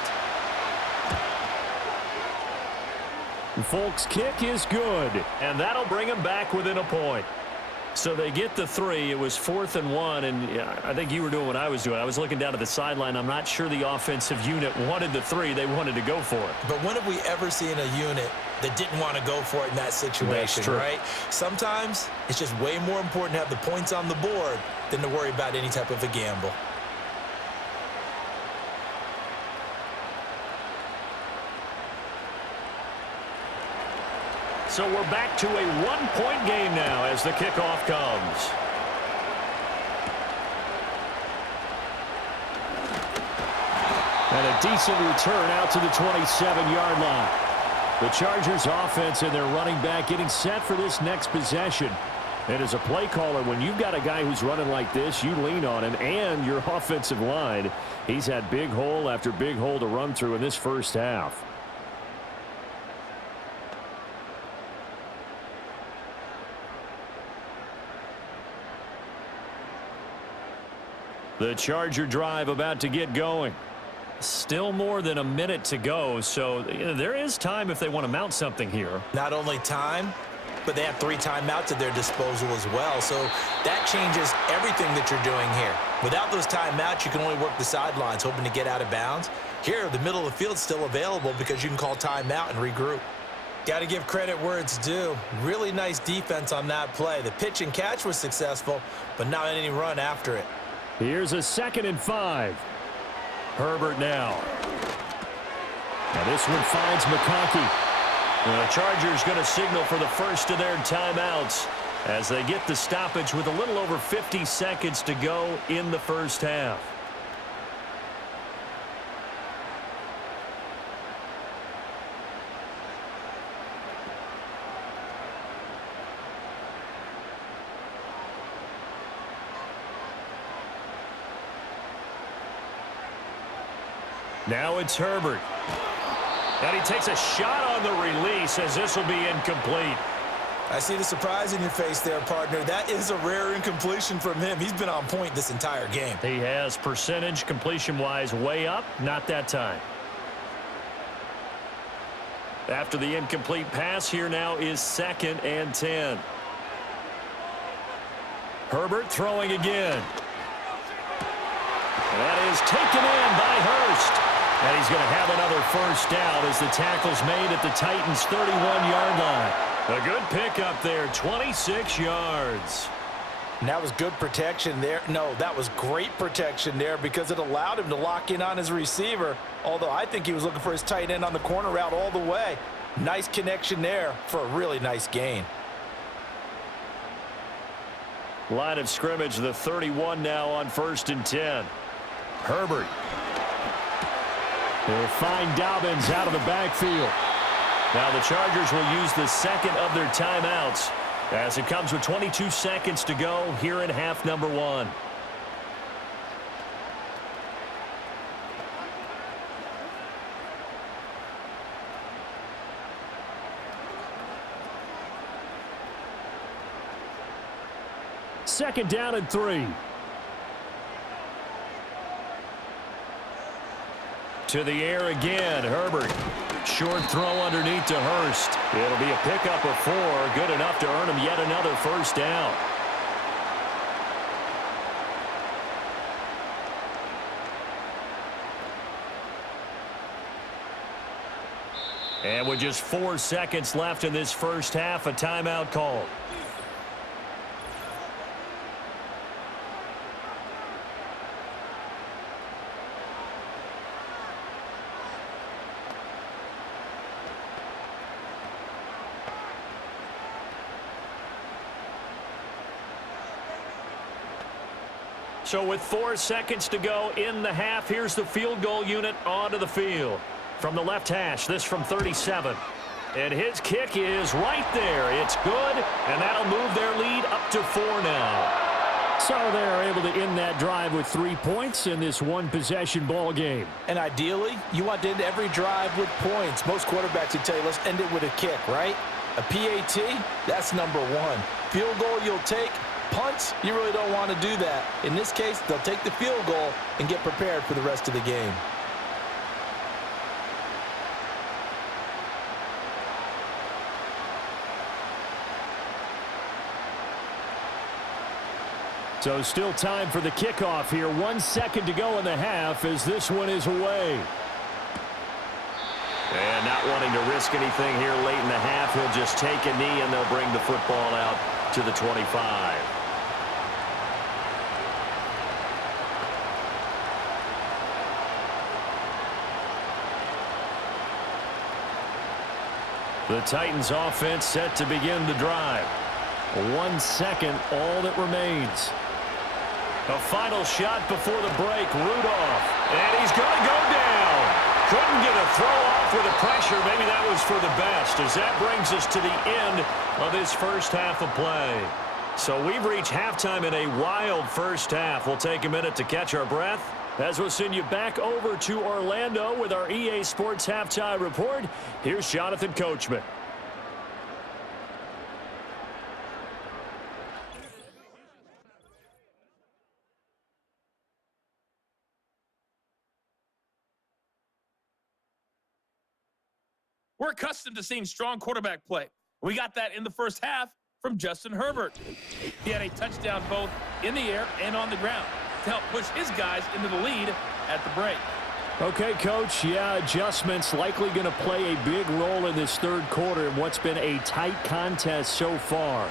Folk's kick is good, and that'll bring him back within a point. So they get the 3. It was 4th and 1, and yeah, I think you were doing what I was doing. I was looking down at the sideline. I'm not sure the offensive unit wanted the 3. They wanted to go for it. But when have we ever seen a unit that didn't want to go for it in that situation, right? Sometimes it's just way more important to have the points on the board than to worry about any type of a gamble. So we're back to a 1-point game now as the kickoff comes. And a decent return out to the 27-yard line. The Chargers offense and their running back getting set for this next possession. And as a play caller, when you've got a guy who's running like this, you lean on him and your offensive line. He's had big hole after big hole to run through in this first half. The Charger drive about to get going. Still more than a minute to go, so there is time if they want to mount something here. Not only time, but they have 3 timeouts at their disposal as well, so that changes everything that you're doing here. Without those timeouts, you can only work the sidelines, hoping to get out of bounds. Here, the middle of the field's still available because you can call timeout and regroup. Got to give credit where it's due. Really nice defense on that play. The pitch and catch was successful, but not any run after it. Here's a 2nd and 5. Herbert now. Now this one finds McConkey. The Chargers going to signal for the first of their timeouts as they get the stoppage with a little over 50 seconds to go in the first half. Now it's Herbert. And he takes a shot on the release as this will be incomplete. I see the surprise in your face there, partner. That is a rare incompletion from him. He's been on point this entire game. He has percentage completion-wise way up. Not that time. After the incomplete pass, here now is 2nd and 10. Herbert throwing again. That is taken in by Hurst. And he's going to have another first down as the tackle's made at the Titans' 31-yard line. A good pickup there, 26 yards. And that was good protection there. No, that was great protection there because it allowed him to lock in on his receiver, although I think he was looking for his tight end on the corner route all the way. Nice connection there for a really nice gain. Line of scrimmage, the 31 now on 1st and 10. Herbert. They'll find Dobbins out of the backfield. Now the Chargers will use the 2nd of their timeouts as it comes with 22 seconds to go here in half number 1. Second down and 3. To the air again. Herbert. Short throw underneath to Hurst. It'll be a pickup of 4. Good enough to earn him yet another first down. And with just 4 seconds left in this first half, a timeout called. So with 4 seconds to go in the half, here's the field goal unit onto the field. From the left hash, this from 37. And his kick is right there. It's good, and that'll move their lead up to 4 now. So they're able to end that drive with 3 points in this one-possession ball game. And ideally, you want to end every drive with points. Most quarterbacks would tell you, let's end it with a kick, right? A PAT, that's number 1. Field goal you'll take. Punts, you really don't want to do that. In this case, they'll take the field goal and get prepared for the rest of the game. So still time for the kickoff here. 1 second to go in the half as this one is away. And not wanting to risk anything here late in the half, he'll just take a knee and they'll bring the football out to the 25. The Titans offense set to begin the drive. 1 second, all that remains. A final shot before the break. Rudolph. And he's going to go down. Couldn't get a throw off with the pressure. Maybe that was for the best, as that brings us to the end of this first half of play. So we've reached halftime in a wild first half. We'll take a minute to catch our breath as we'll send you back over to Orlando with our EA Sports Halftime Report. Here's Jonathan Coachman. We're accustomed to seeing strong quarterback play. We got that in the first half from Justin Herbert. He had a touchdown both in the air and on the ground to help push his guys into the lead at the break. Okay, Coach, yeah, adjustments likely going to play a big role in this third quarter in what's been a tight contest so far.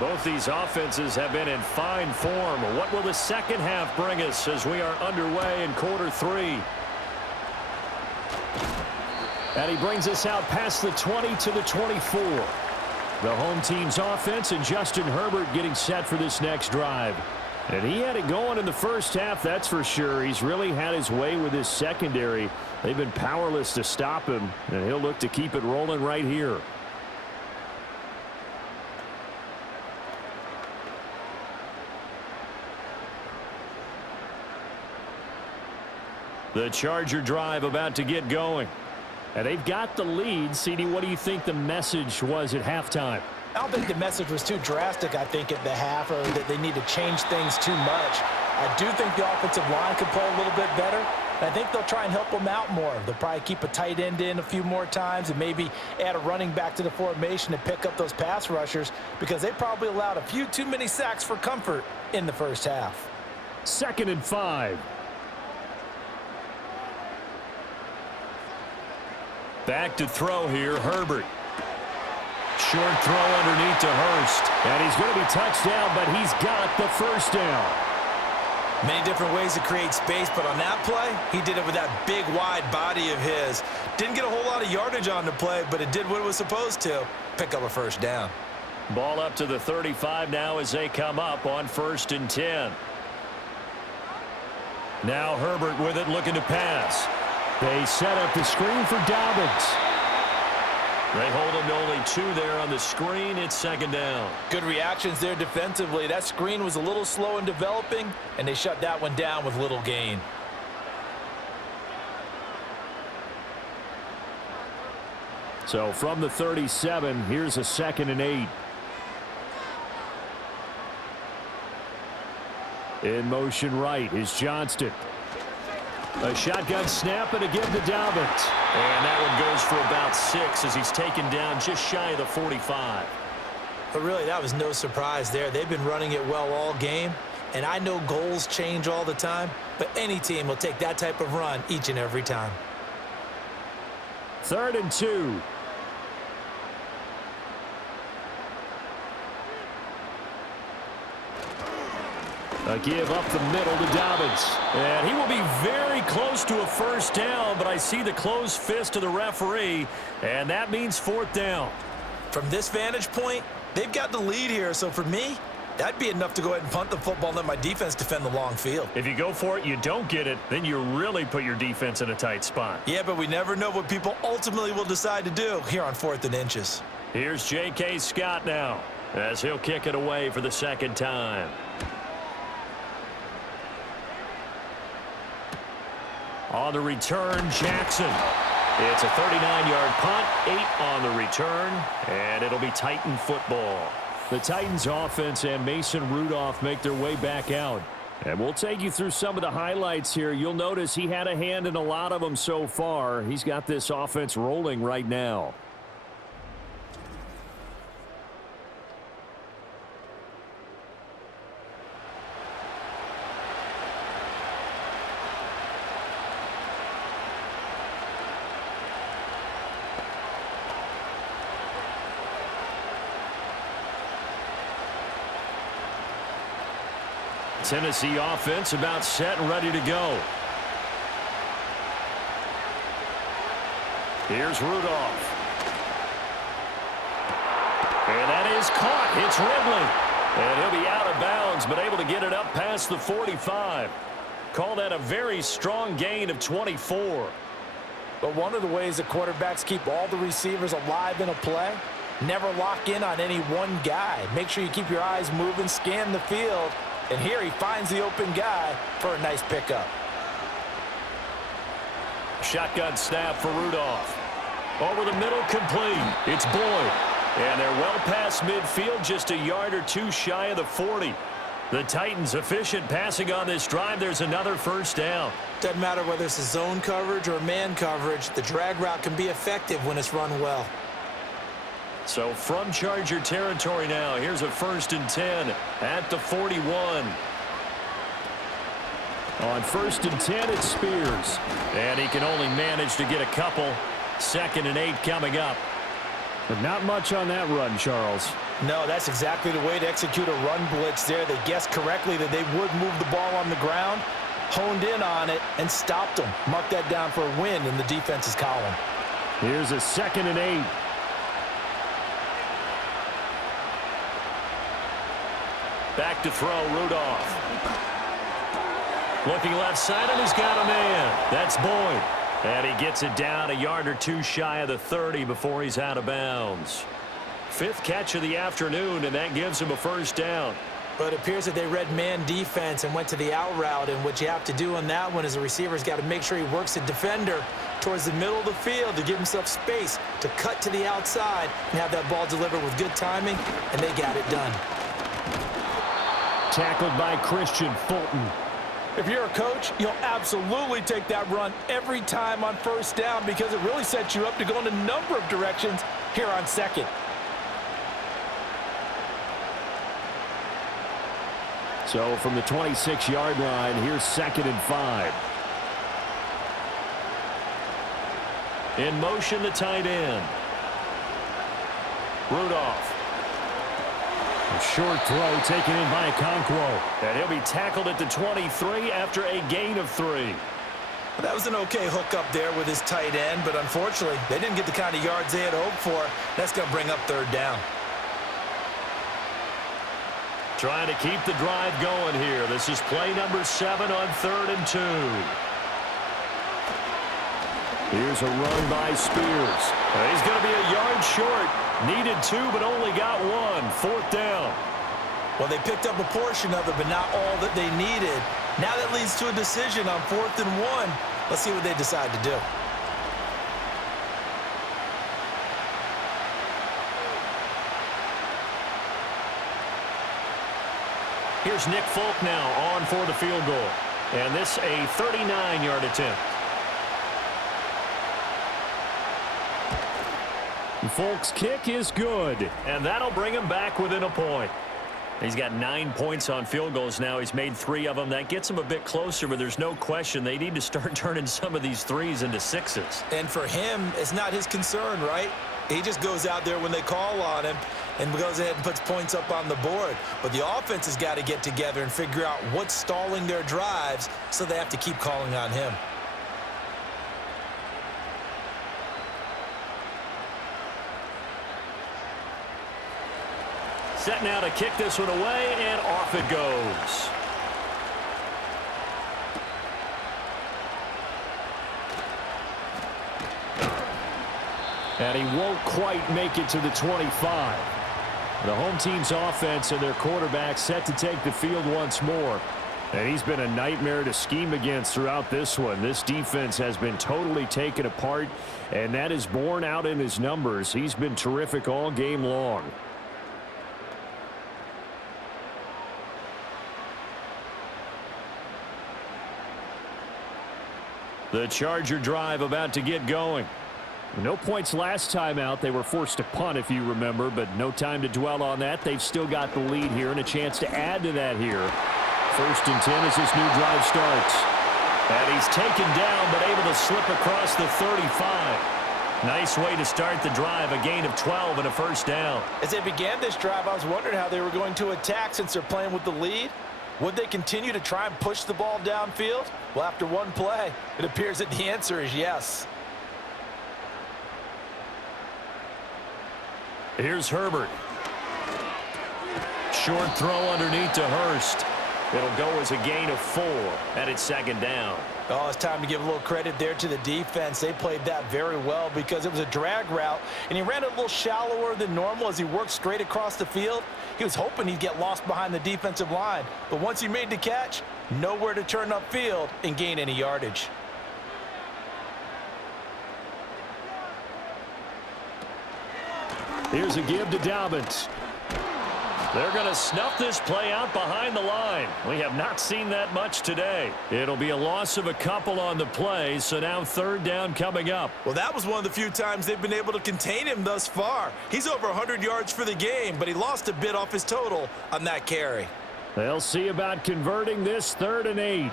Both these offenses have been in fine form. What will the second half bring us as we are underway in quarter 3? And he brings us out past the 20 to the 24. The home team's offense and Justin Herbert getting set for this next drive. And he had it going in the first half, that's for sure. He's really had his way with his secondary. They've been powerless to stop him, and he'll look to keep it rolling right here. The Charger drive about to get going. And they've got the lead. CD, what do you think the message was at halftime? I don't think the message was too drastic, I think, at the half, or that they need to change things too much. I do think the offensive line could play a little bit better. And I think they'll try and help them out more. They'll probably keep a tight end in a few more times and maybe add a running back to the formation to pick up those pass rushers, because they probably allowed a few too many sacks for comfort in the first half. 2nd and 5. Back to throw here, Herbert. Short throw underneath to Hurst. And he's going to be touched down, but he's got the first down. Many different ways to create space, but on that play, he did it with that big, wide body of his. Didn't get a whole lot of yardage on the play, but it did what it was supposed to. Pick up a first down. Ball up to the 35 now as they come up on 1st and 10. Now Herbert with it, looking to pass. They set up the screen for Dobbins. They hold him to only 2 there on the screen. It's 2nd down. Good reactions there defensively. That screen was a little slow in developing, and they shut that one down with little gain. So from the 37, here's a 2nd and 8. In motion right is Johnston. A shotgun snap and a give to Dobbins. And that one goes for about 6 as he's taken down just shy of the 45. But really, that was no surprise there. They've been running it well all game. And I know goals change all the time, but any team will take that type of run each and every time. 3rd and 2. A give up the middle to Dobbins. And he will be very close to a first down, but I see the closed fist of the referee, and that means 4th down. From this vantage point, they've got the lead here, so for me, that'd be enough to go ahead and punt the football and let my defense defend the long field. If you go for it, you don't get it, then you really put your defense in a tight spot. Yeah, but we never know what people ultimately will decide to do here on 4th and inches. Here's J.K. Scott now as he'll kick it away for the 2nd time. On the return, Jackson. It's a 39-yard punt, 8 on the return, and it'll be Titan football. The Titans offense and Mason Rudolph make their way back out. And we'll take you through some of the highlights here. You'll notice he had a hand in a lot of them so far. He's got this offense rolling right now. Tennessee offense about set and ready to go. Here's Rudolph. And that is caught. It's Ridley. And he'll be out of bounds, but able to get it up past the 45. Call that a very strong gain of 24. But one of the ways that quarterbacks keep all the receivers alive in a play, never lock in on any one guy. Make sure you keep your eyes moving, scan the field. And here he finds the open guy for a nice pickup. Shotgun snap for Rudolph. Over the middle, complete. It's Boyd. And they're well past midfield, just a yard or two shy of the 40. The Titans efficient passing on this drive. There's another first down. Doesn't matter whether it's a zone coverage or man coverage, the drag route can be effective when it's run well. So from Charger territory now, here's a 1st and 10 at the 41. On 1st and 10, it's Spears. And he can only manage to get a couple. 2nd and 8 coming up. But not much on that run, Charles. No, that's exactly the way to execute a run blitz there. They guessed correctly that they would move the ball on the ground, honed in on it, and stopped them. Mark that down for a win in the defense's column. Here's a 2nd and 8. Back to throw, Rudolph. Looking left side, and he's got a man. That's Boyd. And he gets it down a yard or two shy of the 30 before he's out of bounds. 5th catch of the afternoon, and that gives him a first down. But it appears that they read man defense and went to the out route, and what you have to do on that one is the receiver's got to make sure he works the defender towards the middle of the field to give himself space to cut to the outside and have that ball delivered with good timing, and they got it done. Tackled by Christian Fulton. If you're a coach, you'll absolutely take that run every time on first down because it really sets you up to go in a number of directions here on 2nd. So from the 26-yard line, here's 2nd and 5. In motion, the tight end. Rudolph. A short throw taken in by Okonkwo. And he'll be tackled at the 23 after a gain of 3. Well, that was an okay hook up there with his tight end, but unfortunately, they didn't get the kind of yards they had hoped for. That's going to bring up 3rd down. Trying to keep the drive going here. This is play number 7 on 3rd and 2. Here's a run by Spears. He's going to be a yard short. Needed 2, but only got 1. 4th down. Well, they picked up a portion of it, but not all that they needed. Now that leads to a decision on 4th and 1. Let's see what they decide to do. Here's Nick Folk now on for the field goal. And this a 39-yard attempt. Folk's kick is good. And that'll bring him back within a point. He's got 9 points on field goals now. He's made 3 of them. That gets him a bit closer, but there's no question they need to start turning some of these 3s into 6s. And for him, it's not his concern, right? He just goes out there when they call on him and goes ahead and puts points up on the board. But the offense has got to get together and figure out what's stalling their drives, so they have to keep calling on him. Set now to kick this one away, and off it goes. And he won't quite make it to the 25. The home team's offense and their quarterback set to take the field once more. And he's been a nightmare to scheme against throughout this one. This defense has been totally taken apart, and that is borne out in his numbers. He's been terrific all game long. The Charger drive about to get going. No points last time out. They were forced to punt, if you remember, but no time to dwell on that. They've still got the lead here and a chance to add to that here. 1st and 10 as this new drive starts. And he's taken down, but able to slip across the 35. Nice way to start the drive, a gain of 12 and a first down. As they began this drive, I was wondering how they were going to attack since they're playing with the lead. Would they continue to try and push the ball downfield? Well, after one play, it appears that the answer is yes. Here's Herbert. Short throw underneath to Hurst. It'll go as a gain of 4, and it's 2nd down. Oh, it's time to give a little credit there to the defense. They played that very well because it was a drag route, and he ran it a little shallower than normal as he worked straight across the field. He was hoping he'd get lost behind the defensive line, but once he made the catch, nowhere to turn upfield and gain any yardage. Here's a give to Dobbins. They're going to snuff this play out behind the line. We have not seen that much today. It'll be a loss of a couple on the play, so now 3rd down coming up. Well, that was one of the few times they've been able to contain him thus far. He's over 100 yards for the game, but he lost a bit off his total on that carry. They'll see about converting this 3rd and 8.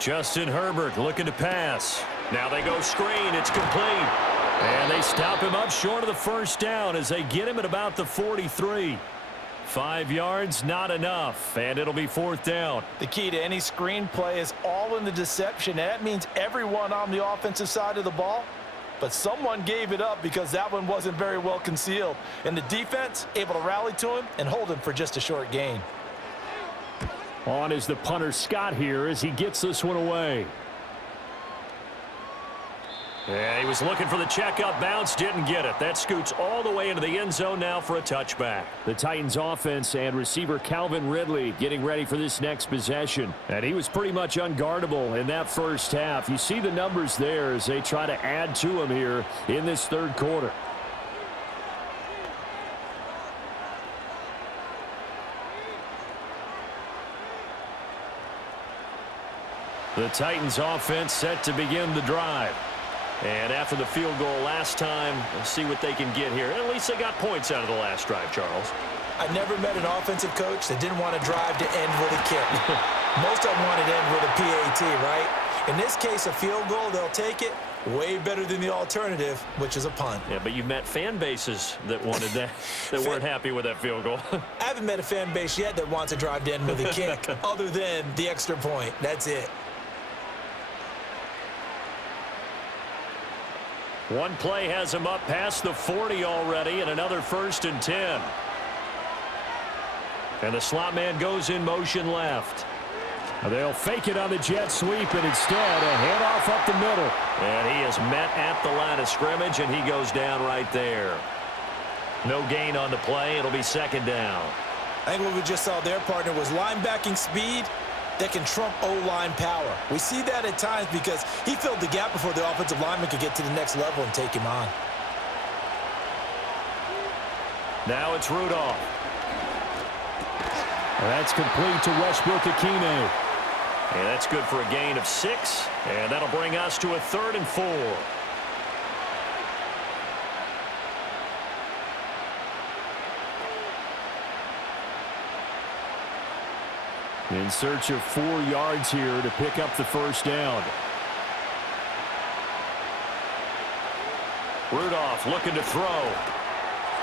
Justin Herbert looking to pass. Now they go screen. It's complete. And they stop him up short of the first down as they get him at about the 43. 5 yards, not enough, and it'll be 4th down. The key to any screen play is all in the deception. That means everyone on the offensive side of the ball, but someone gave it up because that one wasn't very well concealed. And the defense able to rally to him and hold him for just a short gain. On is the punter Scott here as he gets this one away. Yeah, he was looking for the checkup bounce, didn't get it. That scoots all the way into the end zone now for a touchback. The Titans offense and receiver Calvin Ridley getting ready for this next possession. And he was pretty much unguardable in that first half. You see the numbers there as they try to add to him here in this 3rd quarter. The Titans offense set to begin the drive. And after the field goal last time, we'll see what they can get here. At least they got points out of the last drive, Charles. I've never met an offensive coach that didn't want to drive to end with a kick. Most of them want to end with a PAT, right? In this case, a field goal, they'll take it. Way better than the alternative, which is a punt. Yeah, but you've met fan bases that wanted that, that weren't happy with that field goal. I haven't met a fan base yet that wants to drive to end with a kick, other than the extra point. That's it. One play has him up past the 40 already, and another 1st and 10. And the slot man goes in motion left. They'll fake it on the jet sweep, and instead a handoff up the middle. And he is met at the line of scrimmage, and he goes down right there. No gain on the play. It'll be 2nd down. I think what we just saw their partner was linebacking speed that can trump O-line power. We see that at times because he filled the gap before the offensive lineman could get to the next level and take him on. Now it's Rudolph. That's complete to Westbrook-Ikhine. And that's good for a gain of 6. And that'll bring us to a 3rd and 4. In search of 4 yards here to pick up the first down. Rudolph looking to throw.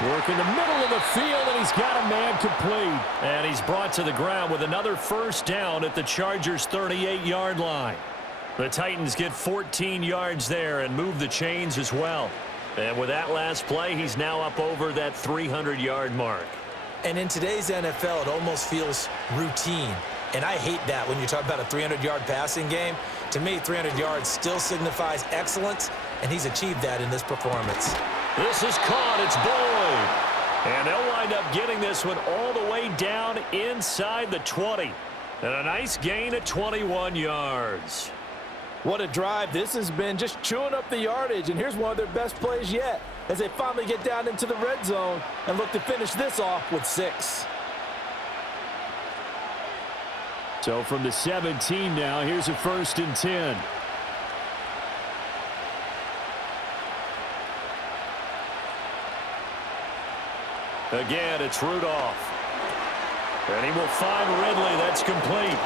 Work in the middle of the field, and he's got a man complete. And he's brought to the ground with another first down at the Chargers' 38-yard line. The Titans get 14 yards there and move the chains as well. And with that last play, he's now up over that 300-yard mark. And in today's NFL, it almost feels routine. And I hate that when you talk about a 300-yard passing game. To me, 300 yards still signifies excellence, and he's achieved that in this performance. This is caught. It's Boyd. And they'll wind up getting this one all the way down inside the 20. And a nice gain of 21 yards. What a drive. This has been just chewing up the yardage, and here's one of their best plays yet as they finally get down into the red zone and look to finish this off with 6. So from the 17 now, here's a 1st and 10. Again, it's Rudolph. And he will find Ridley. That's complete.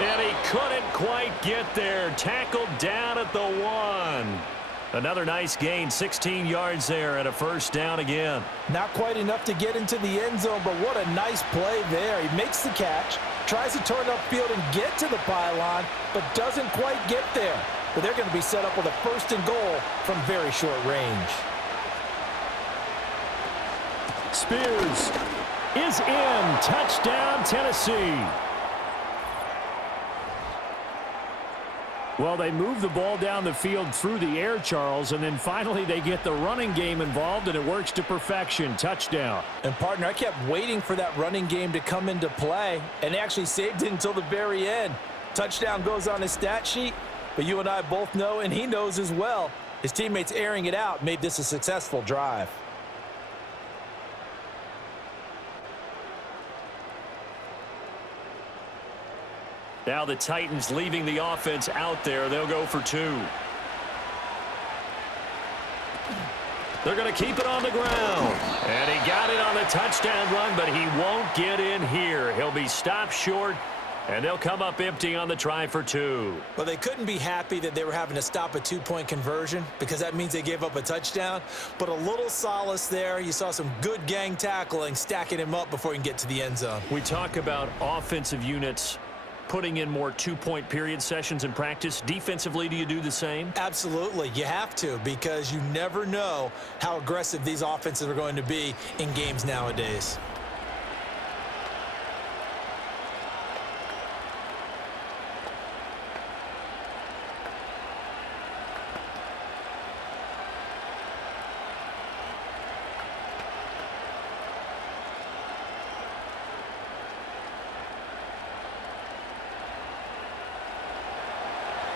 And he couldn't quite get there. Tackled down at the 1. Another nice gain, 16 yards there and a first down again. Not quite enough to get into the end zone, but what a nice play there. He makes the catch, tries to turn upfield and get to the pylon, but doesn't quite get there. But they're going to be set up with a 1st and goal from very short range. Spears is in. Touchdown, Tennessee. Well, they move the ball down the field through the air, Charles, and then finally they get the running game involved, and it works to perfection. Touchdown. And, partner, I kept waiting for that running game to come into play, and they actually saved it until the very end. Touchdown goes on his stat sheet, but you and I both know, and he knows as well, his teammates airing it out made this a successful drive. Now the Titans leaving the offense out there. They'll go for 2. They're going to keep it on the ground. And he got it on the touchdown run, but he won't get in here. He'll be stopped short, and they'll come up empty on the try for 2. Well, they couldn't be happy that they were having to stop a 2-point conversion because that means they gave up a touchdown. But a little solace there. You saw some good gang tackling, stacking him up before he can get to the end zone. We talk about offensive units putting in more 2-point period sessions in practice. Defensively, do you do the same? Absolutely. You have to, because you never know how aggressive these offenses are going to be in games nowadays.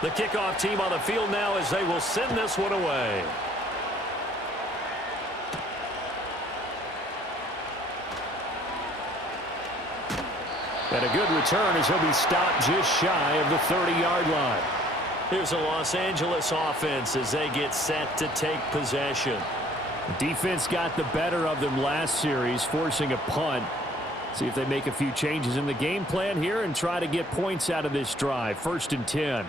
The kickoff team on the field now as they will send this one away. And a good return as he'll be stopped just shy of the 30-yard line. Here's a Los Angeles offense as they get set to take possession. Defense got the better of them last series, forcing a punt. See if they make a few changes in the game plan here and try to get points out of this drive. 1st and 10.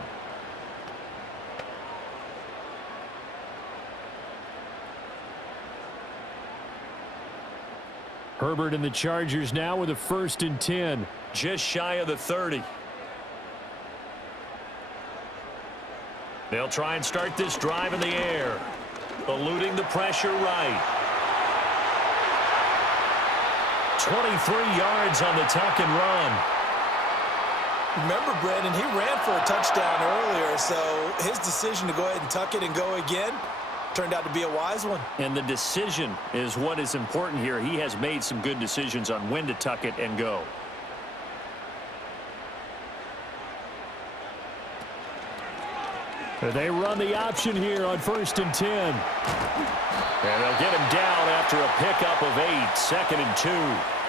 Herbert and the Chargers now with a 1st and 10. Just shy of the 30. They'll try and start this drive in the air. Eluding the pressure right. 23 yards on the tuck and run. Remember, Brandon, he ran for a touchdown earlier, so his decision to go ahead and tuck it and go again turned out to be a wise one. And the decision is what is important here. He has made some good decisions on when to tuck it and go. They run the option here on 1st and 10. And they'll get him down after a pickup of 8, 2nd and 2.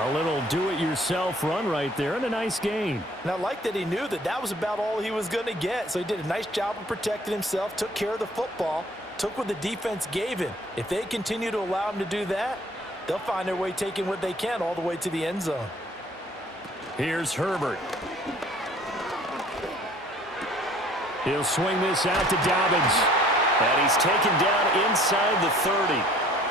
A little do-it-yourself run right there, and a nice gain. And I like that he knew that that was about all he was going to get. So he did a nice job of protecting himself, took care of the football, took what the defense gave him. If they continue to allow him to do that, they'll find their way taking what they can all the way to the end zone. Here's Herbert. He'll swing this out to Dobbins. And he's taken down inside the 30.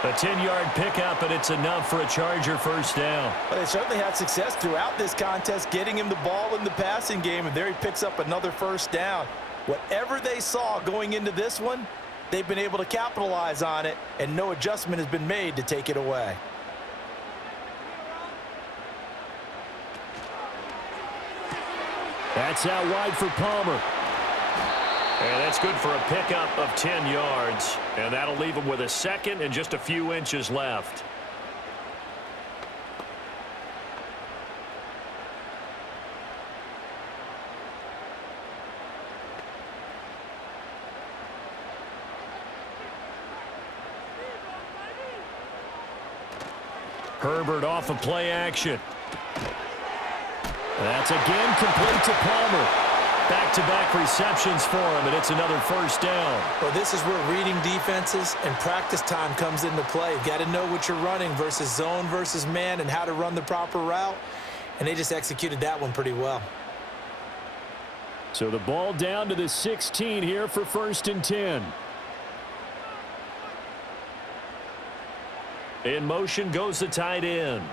A 10-yard pickup, and it's enough for a Charger first down. But they certainly had success throughout this contest, getting him the ball in the passing game, and there he picks up another first down. Whatever they saw going into this one, they've been able to capitalize on it, and no adjustment has been made to take it away. That's out wide for Palmer. And that's good for a pickup of 10 yards. And that'll leave him with a second and just a few inches left. Herbert off of play action. That's again complete to Palmer. Back-to-back receptions for him, and it's another first down. Well, this is where reading defenses and practice time comes into play. You've got to know what you're running versus zone versus man and how to run the proper route, and they just executed that one pretty well. So the ball down to the 16 here for 1st and 10. In motion goes the tight end.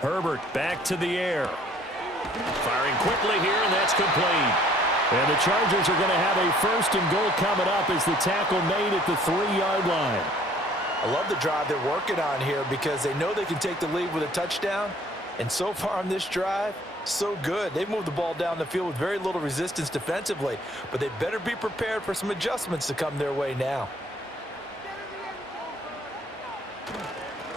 Herbert back to the air. Firing quickly here, and that's complete. And the Chargers are going to have a 1st and goal coming up as the tackle made at the 3-yard line. I love the drive they're working on here because they know they can take the lead with a touchdown. And so far on this drive, so good. They've moved the ball down the field with very little resistance defensively. But they better be prepared for some adjustments to come their way now.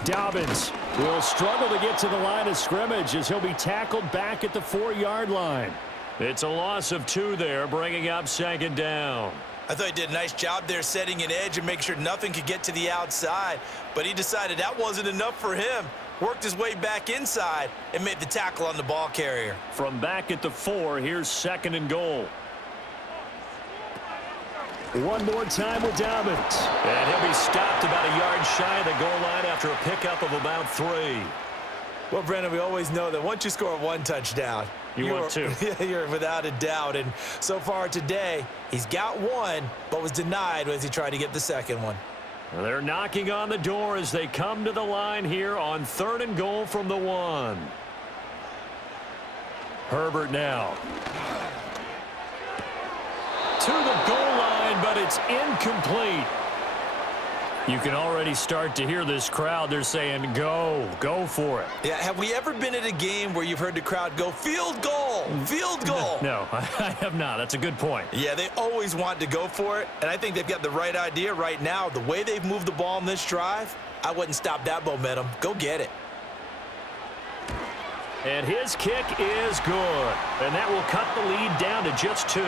Dobbins will struggle to get to the line of scrimmage as he'll be tackled back at the 4-yard line. It's a loss of 2 there, bringing up 2nd down. I thought he did a nice job there setting an edge and making sure nothing could get to the outside. But he decided that wasn't enough for him. Worked his way back inside and made the tackle on the ball carrier. From back at the 4, here's 2nd and goal. One more time with Dobbins. And he'll be stopped about a yard shy of the goal line after a pickup of about 3. Well, Brandon, we always know that once you score 1 touchdown, want 2. You're without a doubt. And so far today, he's got 1, but was denied as he tried to get the second one. They're knocking on the door as they come to the line here on 3rd and goal from the 1. Herbert now. To the goal line, but it's incomplete. You can already start to hear this crowd. They're saying, go for it. Yeah, have we ever been at a game where you've heard the crowd go, field goal, field goal? No, I have not. That's a good point. Yeah, they always want to go for it, and I think they've got the right idea right now. The way they've moved the ball in this drive, I wouldn't stop that momentum. Go get it. And his kick is good. And that will cut the lead down to just 2.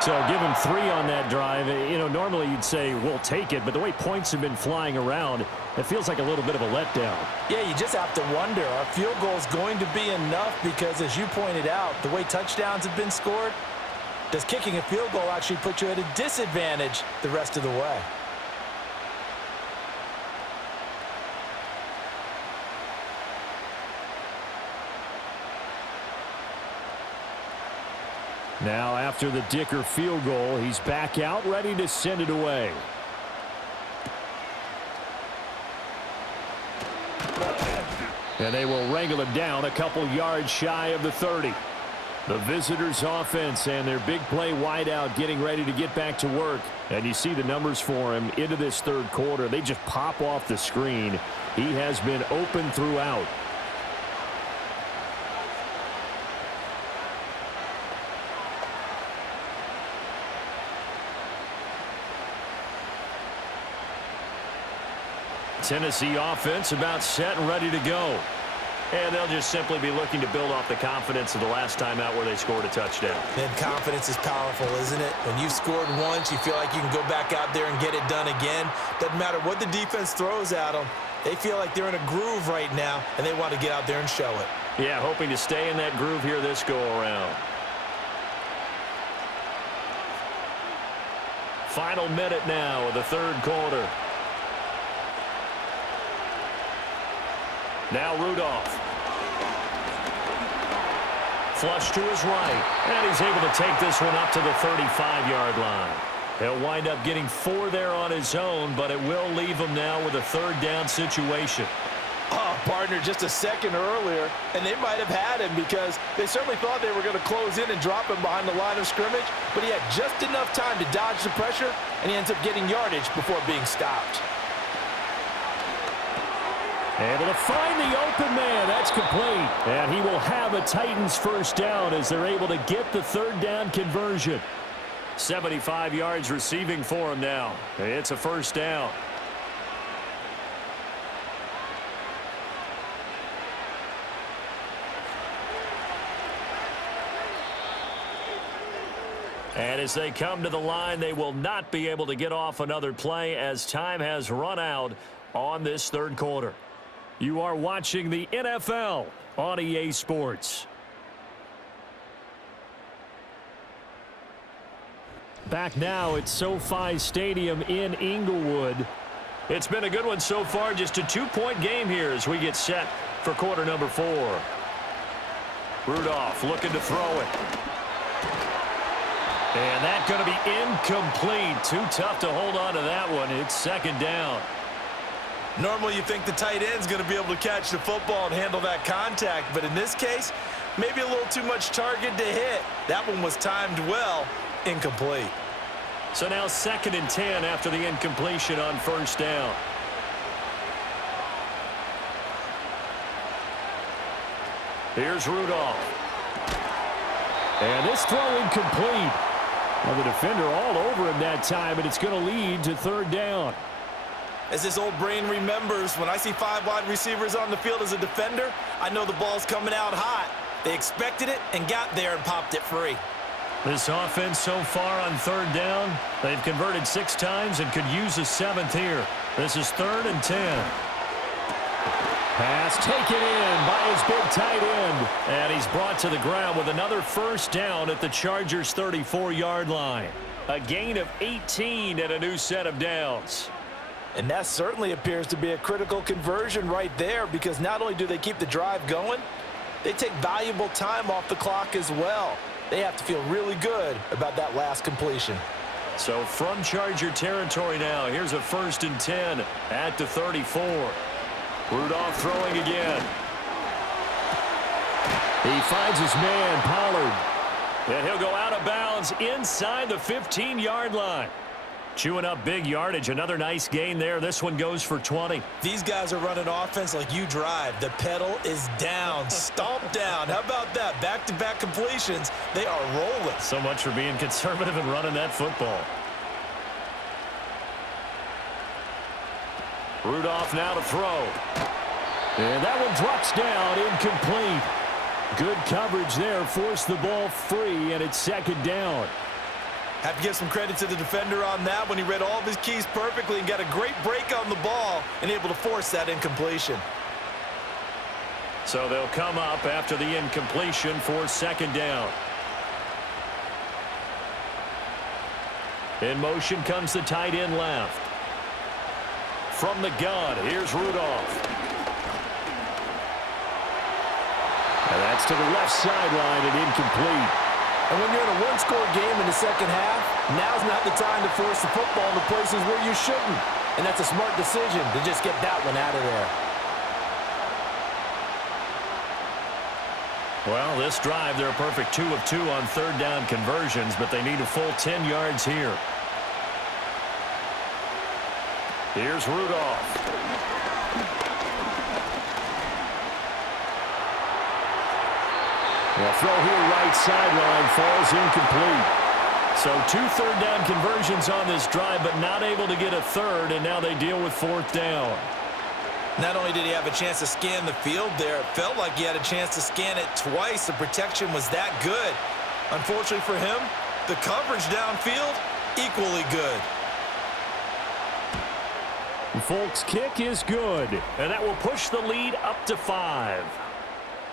So give him 3 on that drive. You know, normally you'd say, we'll take it, but the way points have been flying around, it feels like a little bit of a letdown. Yeah, you just have to wonder, are field goals going to be enough? Because as you pointed out, the way touchdowns have been scored, does kicking a field goal actually put you at a disadvantage the rest of the way? Now after the Dicker field goal, he's back out ready to send it away. And they will wrangle him down a couple yards shy of the 30. The visitors' offense and their big play wideout getting ready to get back to work. And you see the numbers for him into this 3rd quarter. They just pop off the screen. He has been open throughout. Tennessee offense about set and ready to go. and they'll just simply be looking to build off the confidence of the last time out where they scored a touchdown. And confidence is powerful, isn't it? When you've scored once, you feel like you can go back out there and get it done again. Doesn't matter what the defense throws at them. They feel like they're in a groove right now, and they want to get out there and show it. Yeah, hoping to stay in that groove here this go-around. Final minute now of the third quarter. Now Rudolph. Flush to his right. And he's able to take this one up to the 35-yard line. He'll wind up getting 4 there on his own, but it will leave him now with a third down situation. Oh, partner, just a second earlier, and they might have had him because they certainly thought they were going to close in and drop him behind the line of scrimmage, but he had just enough time to dodge the pressure, and he ends up getting yardage before being stopped. Able to find the open man. That's complete. And he will have a Titans first down as they're able to get the third down conversion. 75 yards receiving for him now. It's a first down. And as they come to the line, they will not be able to get off another play as time has run out on this third quarter. You are watching the NFL on EA Sports. Back now at SoFi Stadium in Inglewood. It's been a good one so far. Just a 2-point game here as we get set for quarter number 4. Rudolph looking to throw it. And that's going to be incomplete. Too tough to hold on to that one. It's second down. Normally you think the tight end's going to be able to catch the football and handle that contact, but in this case, maybe a little too much target to hit. That one was timed well, incomplete. So now 2nd and 10 after the incompletion on first down. Here's Rudolph. And this throw incomplete. Well, the defender all over him that time, and it's going to lead to third down. As this old brain remembers, when I see 5 wide receivers on the field as a defender, I know the ball's coming out hot. They expected it and got there and popped it free. This offense so far on third down, they've converted 6 times and could use a 7th here. This is 3rd and 10. Pass taken in by his big tight end. And he's brought to the ground with another first down at the Chargers' 34-yard line. A gain of 18 and a new set of downs. And that certainly appears to be a critical conversion right there because not only do they keep the drive going, they take valuable time off the clock as well. They have to feel really good about that last completion. So from Charger territory now, here's a 1st and 10 at the 34. Rudolph throwing again. He finds his man, Pollard. And he'll go out of bounds inside the 15-yard line. Chewing up big yardage. Another nice gain there. This one goes for 20. These guys are running offense like you drive. The pedal is down, stomped down. How about that? Back-to-back completions. They are rolling. So much for being conservative and running that football. Rudolph now to throw. And that one drops down, incomplete. Good coverage there, forced the ball free, and it's second down. Have to give some credit to the defender on that when he read all of his keys perfectly and got a great break on the ball and able to force that incompletion. So they'll come up after the incompletion for second down. In motion comes the tight end left. From the gun, here's Rudolph. And that's to the left sideline and incomplete. And when you're in a one-score game in the second half, now's not the time to force the football in the places where you shouldn't. And that's a smart decision to just get that one out of there. Well, this drive, they're a perfect 2 of 2 on third down conversions, but they need a full 10 yards here. Here's Rudolph. The throw here right sideline falls incomplete. So 2 third down conversions on this drive, but not able to get a third, and now they deal with fourth down. Not only did he have a chance to scan the field there, it felt like he had a chance to scan it twice. The protection was that good. Unfortunately for him, the coverage downfield, equally good. Folk's kick is good, and that will push the lead up to 5.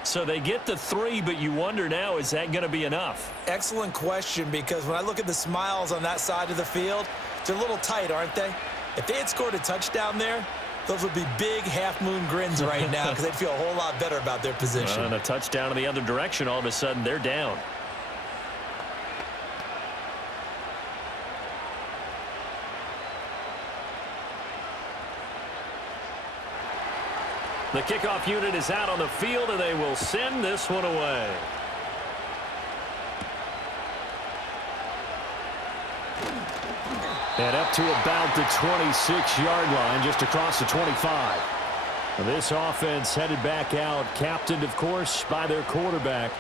So they get to 3, but you wonder now, is that going to be enough? Excellent question, because when I look at the smiles on that side of the field, they're a little tight, aren't they? If they had scored a touchdown there, those would be big half-moon grins right now because they'd feel a whole lot better about their position. And a touchdown in the other direction, all of a sudden they're down. The kickoff unit is out on the field, and they will send this one away. And up to about the 26-yard line, just across the 25. This offense headed back out, captained, of course, by their quarterback.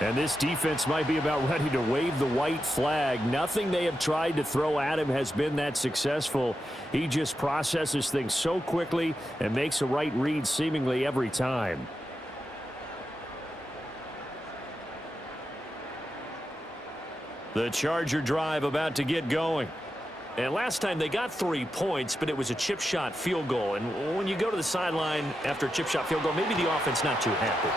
And this defense might be about ready to wave the white flag. Nothing they have tried to throw at him has been that successful. He just processes things so quickly and makes a right read seemingly every time. The Charger drive about to get going. And last time they got 3 points, but it was a chip shot field goal. And when you go to the sideline after a chip shot field goal, maybe the offense not too happy.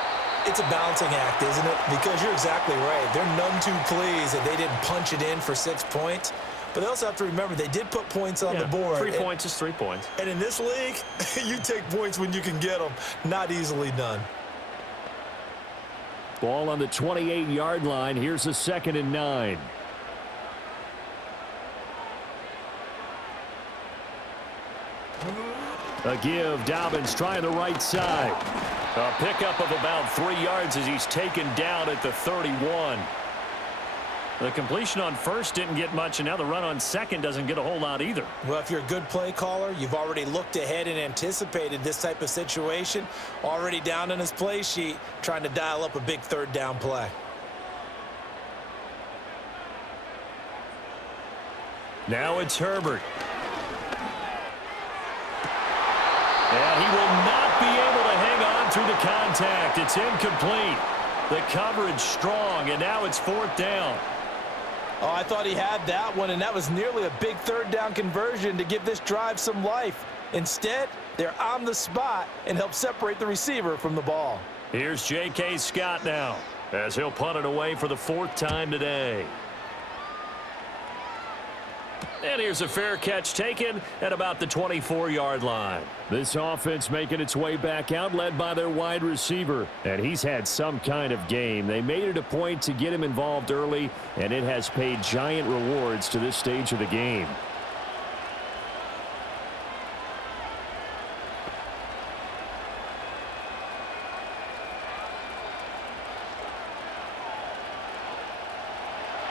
It's a balancing act, isn't it? Because you're exactly right. They're none too pleased that they didn't punch it in for 6 points. But they also have to remember they did put points on the board. 3 points is 3 points. And in this league, you take points when you can get them. Not easily done. Ball on the 28-yard line. Here's a 2nd and 9. A give. Dobbins trying the right side. A pickup of about 3 yards as he's taken down at the 31. The completion on first didn't get much, and now the run on second doesn't get a whole lot either. Well, if you're a good play caller, you've already looked ahead and anticipated this type of situation. Already down on his play sheet, trying to dial up a big 3rd down play. Now it's Herbert. And he will not be able to hang on through the contact. It's incomplete. The coverage strong, and now it's 4th down. Oh, I thought he had that one, and that was nearly a big 3rd down conversion to give this drive some life. Instead, they're on the spot and help separate the receiver from the ball. Here's J.K. Scott now as he'll punt it away for the 4th time today. And here's a fair catch taken at about the 24-yard line. This offense making its way back out, led by their wide receiver. And he's had some kind of game. They made it a point to get him involved early, and it has paid giant rewards to this stage of the game.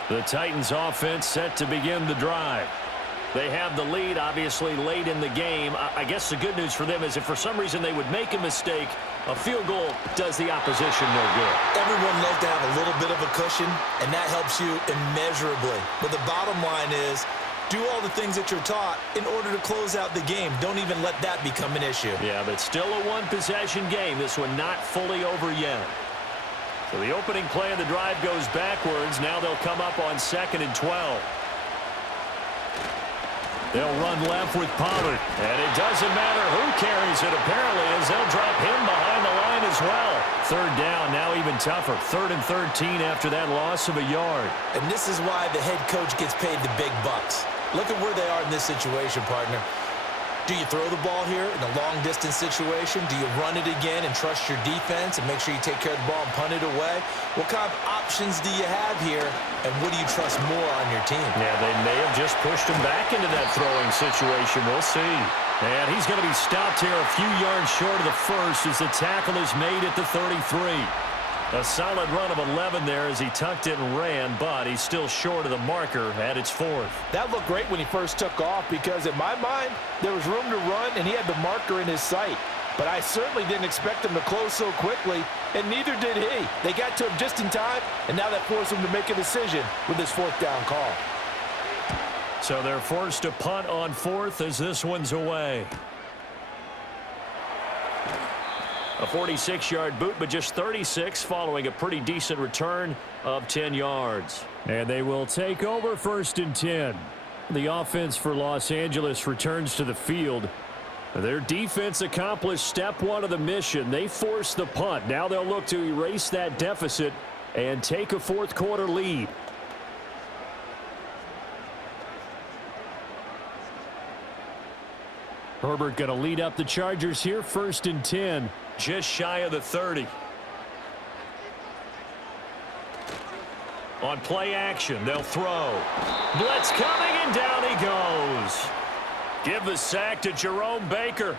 The Titans offense set to begin the drive. They have the lead, obviously, late in the game. I guess the good news for them is if for some reason they would make a mistake, a field goal does the opposition no good. Everyone loves to have a little bit of a cushion, and that helps you immeasurably. But the bottom line is, do all the things that you're taught in order to close out the game. Don't even let that become an issue. Yeah, but still a one-possession game. This one not fully over yet. So the opening play of the drive goes backwards. Now they'll come up on 2nd and 12. They'll run left with Pollard. And it doesn't matter who carries it, apparently, as they'll drop him behind the line as well. 3rd down, now even tougher. 3rd and 13 after that loss of a yard. And this is why the head coach gets paid the big bucks. Look at where they are in this situation, partner. Do you throw the ball here in a long-distance situation? Do you run it again and trust your defense and make sure you take care of the ball and punt it away? What kind of options do you have here, and what do you trust more on your team? Yeah, they may have just pushed him back into that throwing situation. We'll see. And he's going to be stopped here a few yards short of the first as the tackle is made at the 33. A solid run of 11 there as he tucked it and ran, but he's still short of the marker at its 4th. That looked great when he first took off because, in my mind, there was room to run, and he had the marker in his sight. But I certainly didn't expect him to close so quickly, and neither did he. They got to him just in time, and now that forced him to make a decision with his 4th down call. So they're forced to punt on 4th as this one's away. A 46-yard boot, but just 36 following a pretty decent return of 10 yards. And they will take over 1st and 10. The offense for Los Angeles returns to the field. Their defense accomplished step one of the mission. They forced the punt. Now they'll look to erase that deficit and take a 4th quarter lead. Herbert going to lead up the Chargers here, 1st and 10. Just shy of the 30. On play action, they'll throw. Blitz coming, and down he goes. Give the sack to Jerome Baker.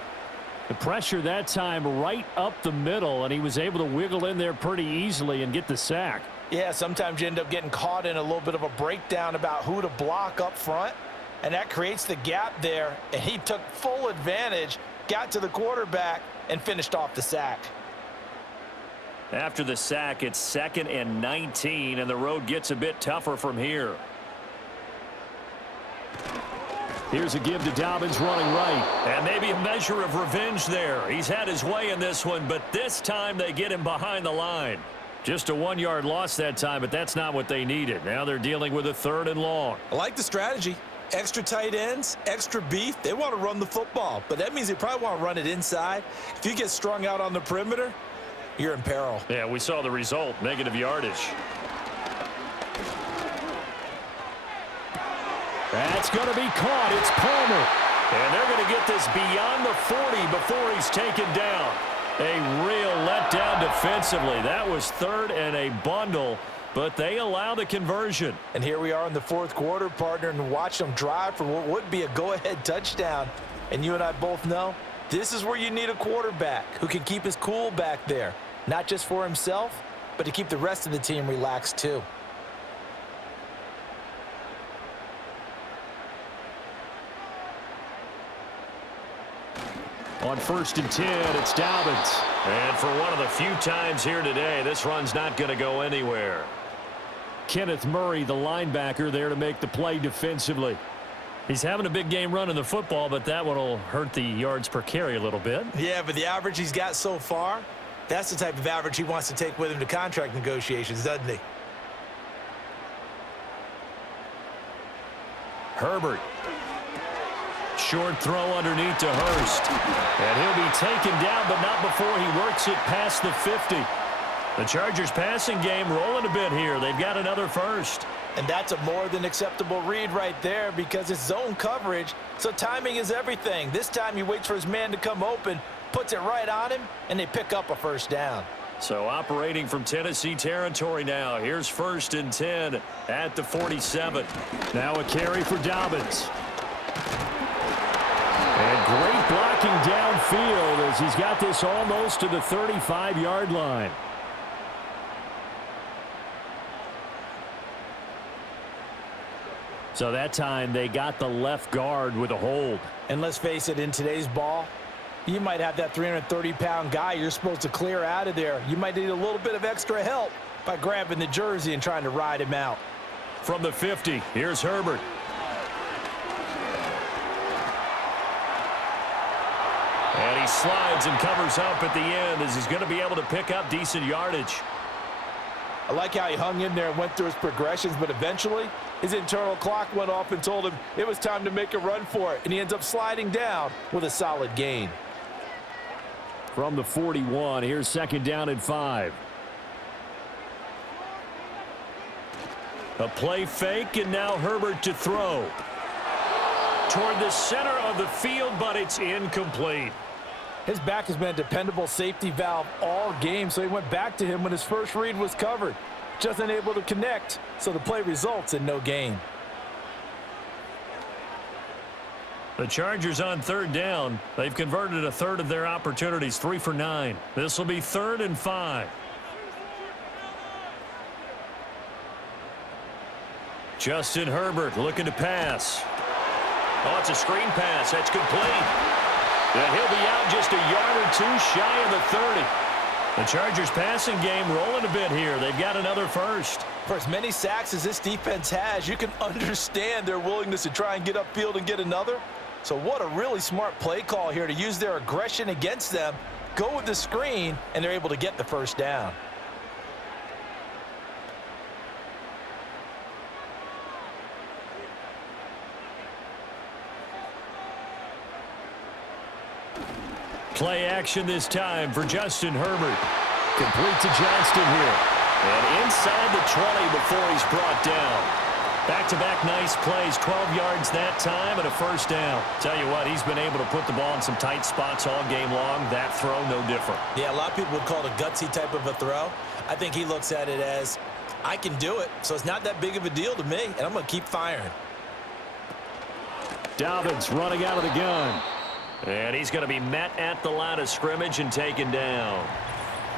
The pressure that time right up the middle, and he was able to wiggle in there pretty easily and get the sack. Yeah, sometimes you end up getting caught in a little bit of a breakdown about who to block up front, and that creates the gap there, and he took full advantage, got to the quarterback, and finished off the sack. After the sack, it's 2nd and 19, and the road gets a bit tougher from here. Here's a give to Dobbins running right. And maybe a measure of revenge there. He's had his way in this one, but this time they get him behind the line. Just a 1-yard loss that time, but that's not what they needed. Now they're dealing with a 3rd and long. I like the strategy. Extra tight ends, extra beef. They want to run the football, but that means they probably want to run it inside. If you get strung out on the perimeter, you're in peril. Yeah, we saw the result, negative yardage. That's going to be caught. It's Palmer. And they're going to get this beyond the 40 before he's taken down. A real letdown defensively. That was 3rd and a bundle, but they allow the conversion. And here we are in the 4th quarter, partner, and watch them drive for what would be a go-ahead touchdown. And you and I both know this is where you need a quarterback who can keep his cool back there, not just for himself, but to keep the rest of the team relaxed too. On 1st and 10, it's Dobbins. And for one of the few times here today, this run's not going to go anywhere. Kenneth Murray, the linebacker, there to make the play defensively. He's having a big game running the football, but that one will hurt the yards per carry a little bit. Yeah, but the average he's got so far, that's the type of average he wants to take with him to contract negotiations, doesn't he? Herbert. Short throw underneath to Hurst. And he'll be taken down, but not before he works it past the 50. The Chargers passing game rolling a bit here. They've got another first. And that's a more than acceptable read right there because it's zone coverage, so timing is everything. This time he waits for his man to come open, puts it right on him, and they pick up a 1st down. So operating from Tennessee territory now. Here's 1st and 10 at the 47. Now a carry for Dobbins. And great blocking downfield as he's got this almost to the 35-yard line. So that time they got the left guard with a hold. And let's face it, in today's ball, you might have that 330-pound guy you're supposed to clear out of there. You might need a little bit of extra help by grabbing the jersey and trying to ride him out. From the 50, here's Herbert. And he slides and covers up at the end as he's going to be able to pick up decent yardage. I like how he hung in there and went through his progressions, but eventually his internal clock went off and told him it was time to make a run for it, and he ends up sliding down with a solid gain. From the 41, here's 2nd down and 5. A play fake, and now Herbert to throw. Toward the center of the field, but it's incomplete. His back has been a dependable safety valve all game, so he went back to him when his first read was covered. Just unable to connect, so the play results in no gain. The Chargers on 3rd down. They've converted a 1/3 of their opportunities, 3 for 9. This will be 3rd and 5. Justin Herbert looking to pass. Oh, it's a screen pass. That's complete. And he'll be out just a yard or two shy of the 30. The Chargers passing game rolling a bit here. They've got another first. For as many sacks as this defense has, you can understand their willingness to try and get upfield and get another. So what a really smart play call here to use their aggression against them go with the screen, and they're able to get the first down. Play action this time for Justin Herbert. Complete to Johnston here. And inside the 20 before he's brought down. Back-to-back nice plays, 12 yards that time and a first down. Tell you what, he's been able to put the ball in some tight spots all game long. That throw, no different. Yeah, a lot of people would call it a gutsy type of a throw. I think he looks at it as, I can do it, so it's not that big of a deal to me, and I'm going to keep firing. Dobbins running out of the gun. And he's going to be met at the line of scrimmage and taken down.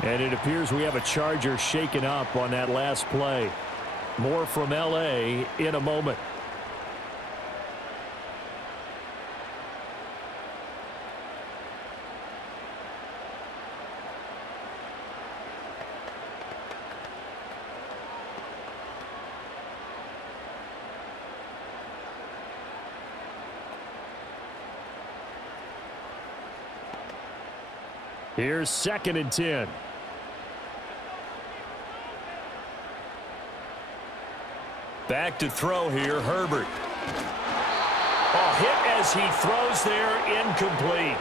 And it appears we have a Charger shaken up on that last play. More from L.A. in a moment. Here's 2nd and 10. Back to throw here, Herbert. Oh, hit as he throws there, incomplete.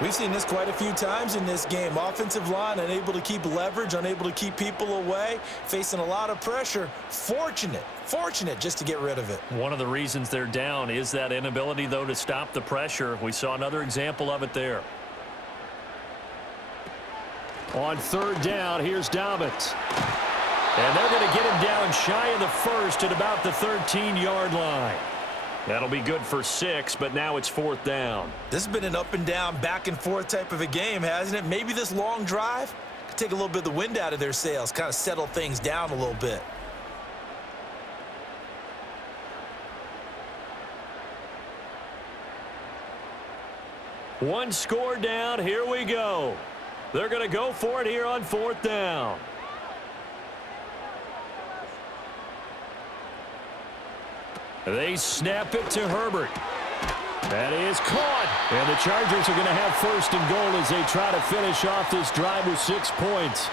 We've seen this quite a few times in this game. Offensive line unable to keep leverage, unable to keep people away, facing a lot of pressure. Fortunate just to get rid of it. One of the reasons they're down is that inability, though, to stop the pressure. We saw another example of it there. On 3rd down, here's Dobbins. And they're going to get him down shy of the first at about the 13-yard line. That'll be good for 6, but now it's 4th down. This has been an up and down, back and forth type of a game, hasn't it? Maybe this long drive could take a little bit of the wind out of their sails, kind of settle things down a little bit. One score down. Here we go. They're going to go for it here on 4th down. They snap it to Herbert. That is caught. And the Chargers are going to have 1st and goal as they try to finish off this drive with 6 points.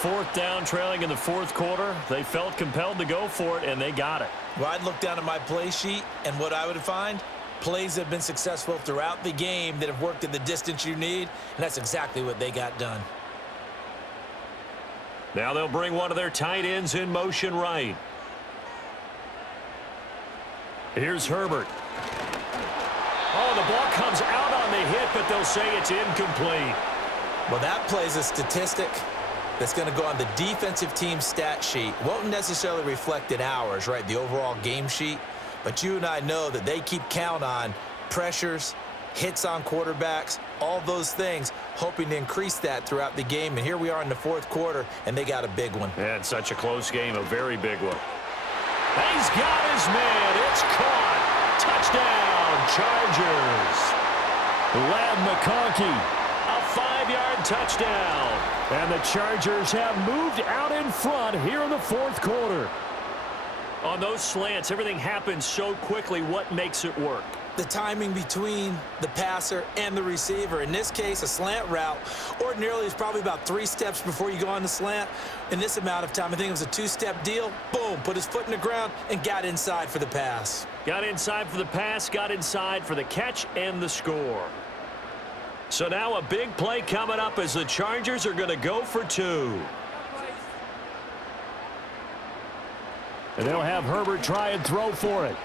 4th down, trailing in the 4th quarter. They felt compelled to go for it, and they got it. Well, I'd look down at my play sheet, and what I would find, plays that have been successful throughout the game that have worked in the distance you need, and that's exactly what they got done. Now they'll bring one of their tight ends in motion right. Here's Herbert. Oh, the ball comes out on the hit, but they'll say it's incomplete. Well, that plays a statistic that's going to go on the defensive team stat sheet. Won't necessarily reflect in ours, right, the overall game sheet. But you and I know that they keep count on pressures, hits on quarterbacks, all those things, hoping to increase that throughout the game. And here we are in the 4th quarter, and they got a big one. And such a close game, a very big one. He's got his man. It's caught. Touchdown, Chargers. Lad McConkey. A 5-yard touchdown. And the Chargers have moved out in front here in the 4th quarter. On those slants, everything happens so quickly. What makes it work? The timing between the passer and the receiver. In this case, a slant route ordinarily is probably about 3 steps before you go on the slant. In this amount of time, I think it was a 2-step deal. Boom, put his foot in the ground and got inside for the pass. Got inside for the pass, got inside for the catch and the score. So now a big play coming up as the Chargers are going to go for 2. And they'll have Herbert try and throw for it.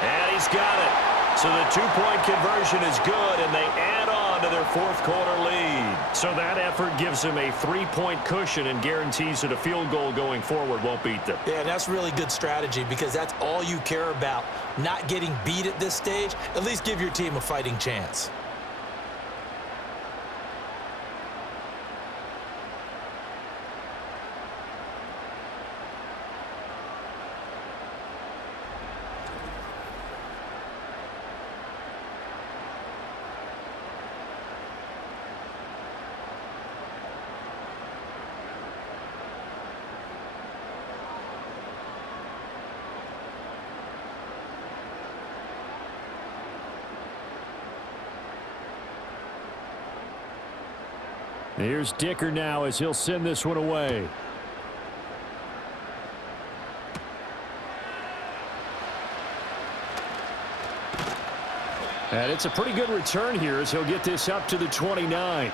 And he's got it. So the 2-point conversion is good, and they add on to their 4th quarter lead. So that effort gives them a 3-point cushion and guarantees that a field goal going forward won't beat them. Yeah, that's really good strategy because that's all you care about. Not getting beat at this stage. At least give your team a fighting chance. Here's Dicker now as he'll send this one away. And it's a pretty good return here as he'll get this up to the 29.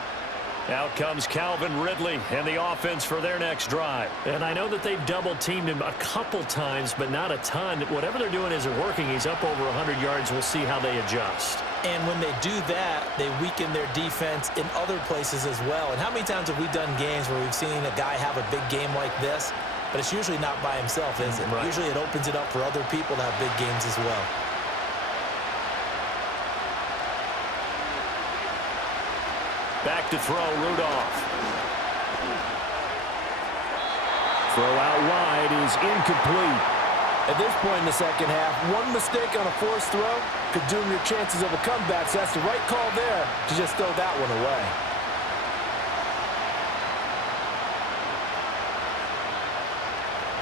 Out comes Calvin Ridley and the offense for their next drive. And I know that they've double-teamed him a couple times, but not a ton. Whatever they're doing isn't working. He's up over 100 yards. We'll see how they adjust. And when they do that, they weaken their defense in other places as well. And how many times have we done games where we've seen a guy have a big game like this, but it's usually not by himself, is it? Right. Usually it opens it up for other people to have big games as well. Back to throw, Rudolph. Throw out wide is incomplete. At this point in the second half, one mistake on a forced throw could doom your chances of a comeback. So that's the right call there to just throw that one away.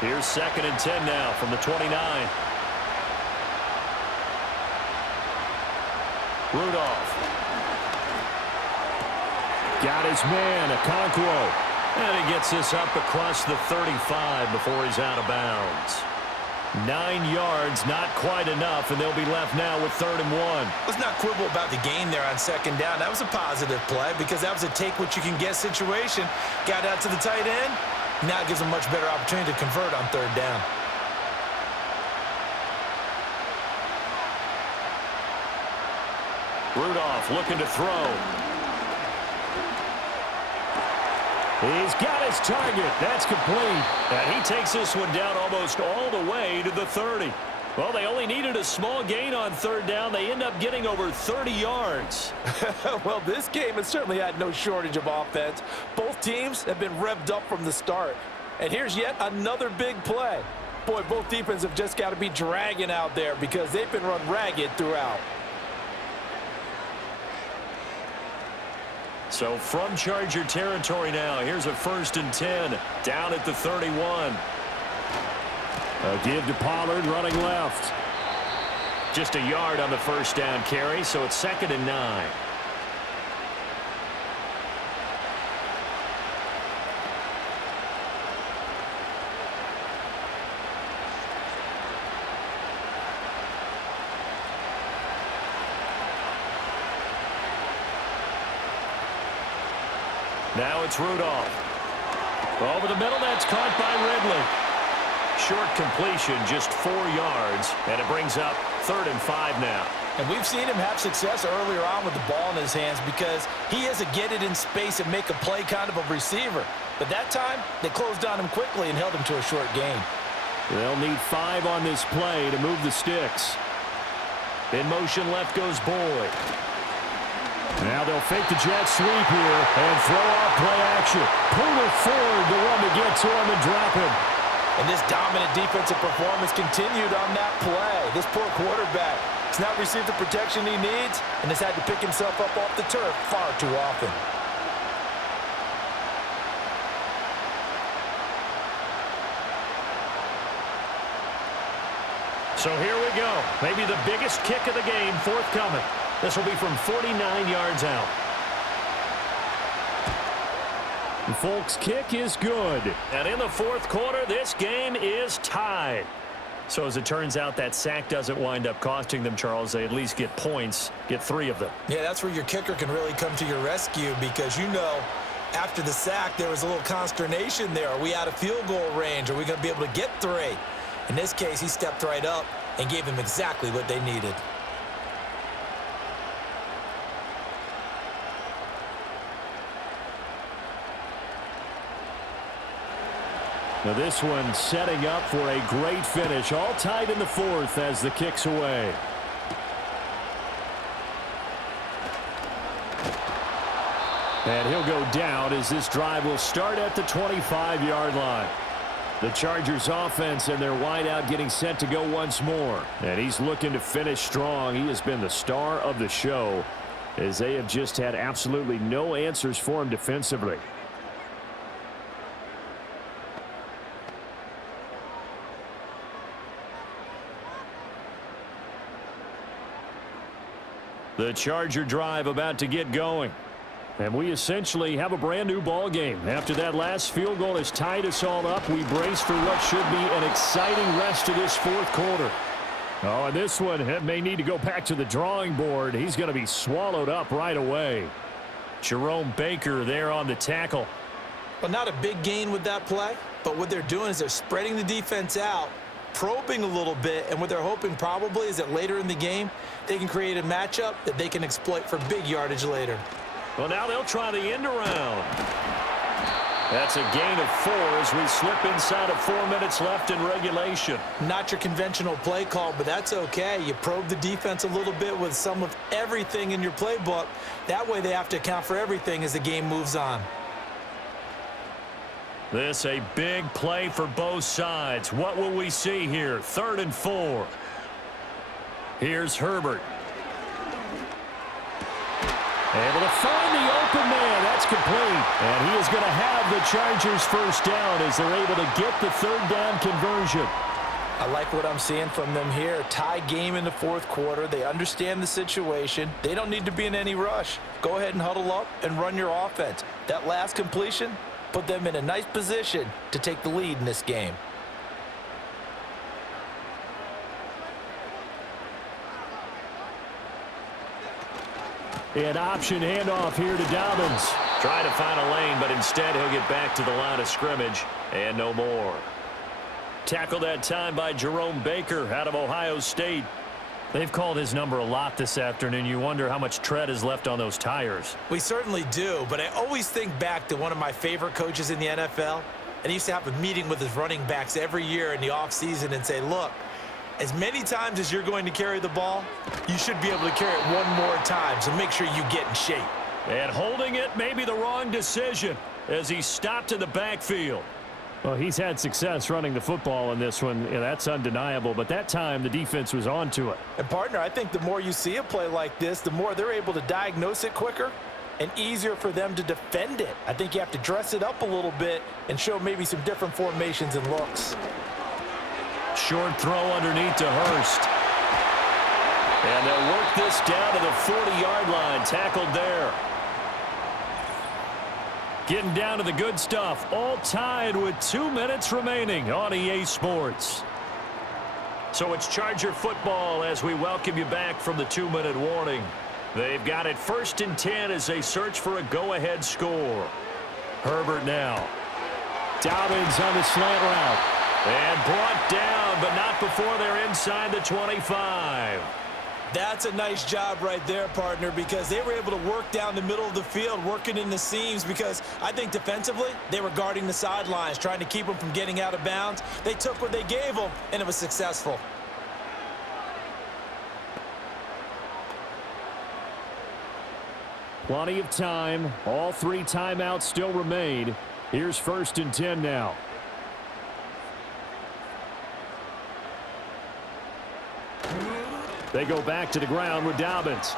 Here's 2nd and 10 now from the 29. Rudolph. Got his man, Okonkwo. And he gets this up across the 35 before he's out of bounds. 9 yards, not quite enough, and they'll be left now with 3rd and 1. Let's not quibble about the gain there on 2nd down. That was a positive play because that was a take-what-you-can-get situation. Got out to the tight end. Now it gives them a much better opportunity to convert on 3rd down. Rudolph looking to throw. He's got his target. That's complete. And he takes this one down almost all the way to the 30. Well, they only needed a small gain on 3rd down. They end up getting over 30 yards. Well, this game has certainly had no shortage of offense. Both teams have been revved up from the start. And here's yet another big play. Boy, both defenses have just got to be dragging out there because they've been run ragged throughout. So from Charger territory now, here's a 1st and 10 down at the 31. A give to Pollard running left. Just a yard on the 1st down carry, so it's 2nd and 9. Now it's Rudolph. Over the middle, that's caught by Ridley. Short completion, just 4 yards, and it brings up 3rd and 5 now. And we've seen him have success earlier on with the ball in his hands because he is a get it in space and make a play kind of a receiver. But that time, they closed on him quickly and held him to a short gain. They'll need 5 on this play to move the sticks. In motion, left goes Boyd. Now they'll fake the jet sweep here and throw out play action. Pull forward, the one to get to him and drop him. And this dominant defensive performance continued on that play. This poor quarterback has not received the protection he needs and has had to pick himself up off the turf far too often. So here we go. Maybe the biggest kick of the game forthcoming. This will be from 49 yards out. The Folks' kick is good. And in the 4th quarter, this game is tied. So as it turns out, that sack doesn't wind up costing them, Charles. They at least get points, get 3 of them. Yeah, that's where your kicker can really come to your rescue because, you know, after the sack, there was a little consternation there. Are we out of field goal range? Are we going to be able to get 3? In this case, he stepped right up and gave them exactly what they needed. Now this one setting up for a great finish. All tied in the 4th as the kick's away. And he'll go down as this drive will start at the 25-yard line. The Chargers offense and their wideout getting set to go once more. And he's looking to finish strong. He has been the star of the show as they have just had absolutely no answers for him defensively. The Charger drive about to get going. And we essentially have a brand new ball game. After that last field goal has tied us all up, we brace for what should be an exciting rest of this fourth quarter. Oh, and this one may need to go back to the drawing board. He's going to be swallowed up right away. Jerome Baker there on the tackle. Well, not a big gain with that play, but what they're doing is they're spreading the defense out, probing a little bit, and what they're hoping probably is that later in the game, they can create a matchup that they can exploit for big yardage later. Well, now they'll try the end around. That's a gain of 4 as we slip inside of 4 minutes left in regulation. Not your conventional play call, but that's okay. You probe the defense a little bit with some of everything in your playbook. That way they have to account for everything as the game moves on. This a big play for both sides. What will we see here? 3rd and 4. Here's Herbert. Able to find the open man. That's complete. And he is going to have the Chargers first down as they're able to get the 3rd down conversion. I like what I'm seeing from them here. Tie game in the fourth quarter. They understand the situation. They don't need to be in any rush. Go ahead and huddle up and run your offense. That last completion put them in a nice position to take the lead in this game. An option handoff here to Dobbins. Trying to find a lane, but instead he'll get back to the line of scrimmage and no more. Tackled that time by Jerome Baker out of Ohio State. They've called his number a lot this afternoon. You wonder how much tread is left on those tires. We certainly do, but I always think back to one of my favorite coaches in the NFL, and he used to have a meeting with his running backs every year in the offseason and say, look, as many times as you're going to carry the ball, you should be able to carry it one more time, so make sure you get in shape. And holding it may be the wrong decision as he stopped in the backfield. Well, he's had success running the football in this one. Yeah, that's undeniable, but that time the defense was on to it. And, partner, I think the more you see a play like this, the more they're able to diagnose it quicker and easier for them to defend it. I think you have to dress it up a little bit and show maybe some different formations and looks. Short throw underneath to Hurst. And they'll work this down to the 40-yard line. Tackled there. Getting down to the good stuff. All tied with 2 minutes remaining on EA Sports. So it's Charger football as we welcome you back from the 2-minute warning. They've got it 1st and 10 as they search for a go-ahead score. Herbert now. Dobbins on the slant route. And brought down, but not before they're inside the 25. That's a nice job right there, partner, because they were able to work down the middle of the field, working in the seams, because I think defensively they were guarding the sidelines, trying to keep them from getting out of bounds. They took what they gave them, and it was successful. Plenty of time. All 3 timeouts still remain. Here's 1st and 10 now. They go back to the ground with Dobbins.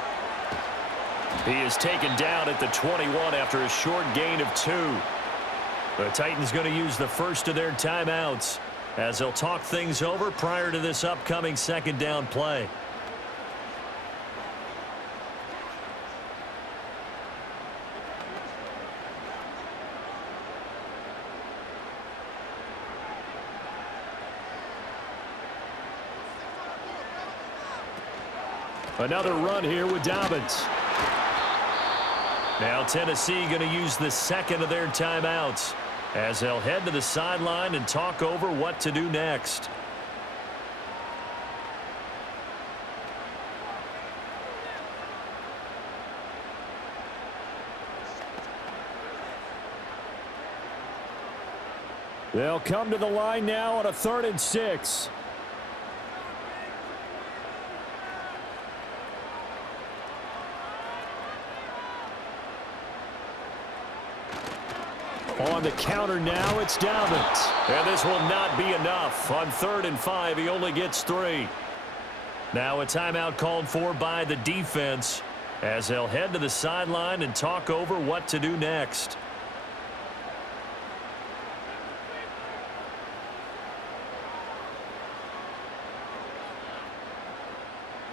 He is taken down at the 21 after a short gain of 2. The Titans going to use the first of their timeouts as they'll talk things over prior to this upcoming 2nd down play. Another run here with Dobbins. Now Tennessee going to use the 2nd of their timeouts as they'll head to the sideline and talk over what to do next. They'll come to the line now on a 3rd and 6. On the counter now, it's Dobbins. And this will not be enough. On 3rd and 5, he only gets 3. Now a timeout called for by the defense as they'll head to the sideline and talk over what to do next.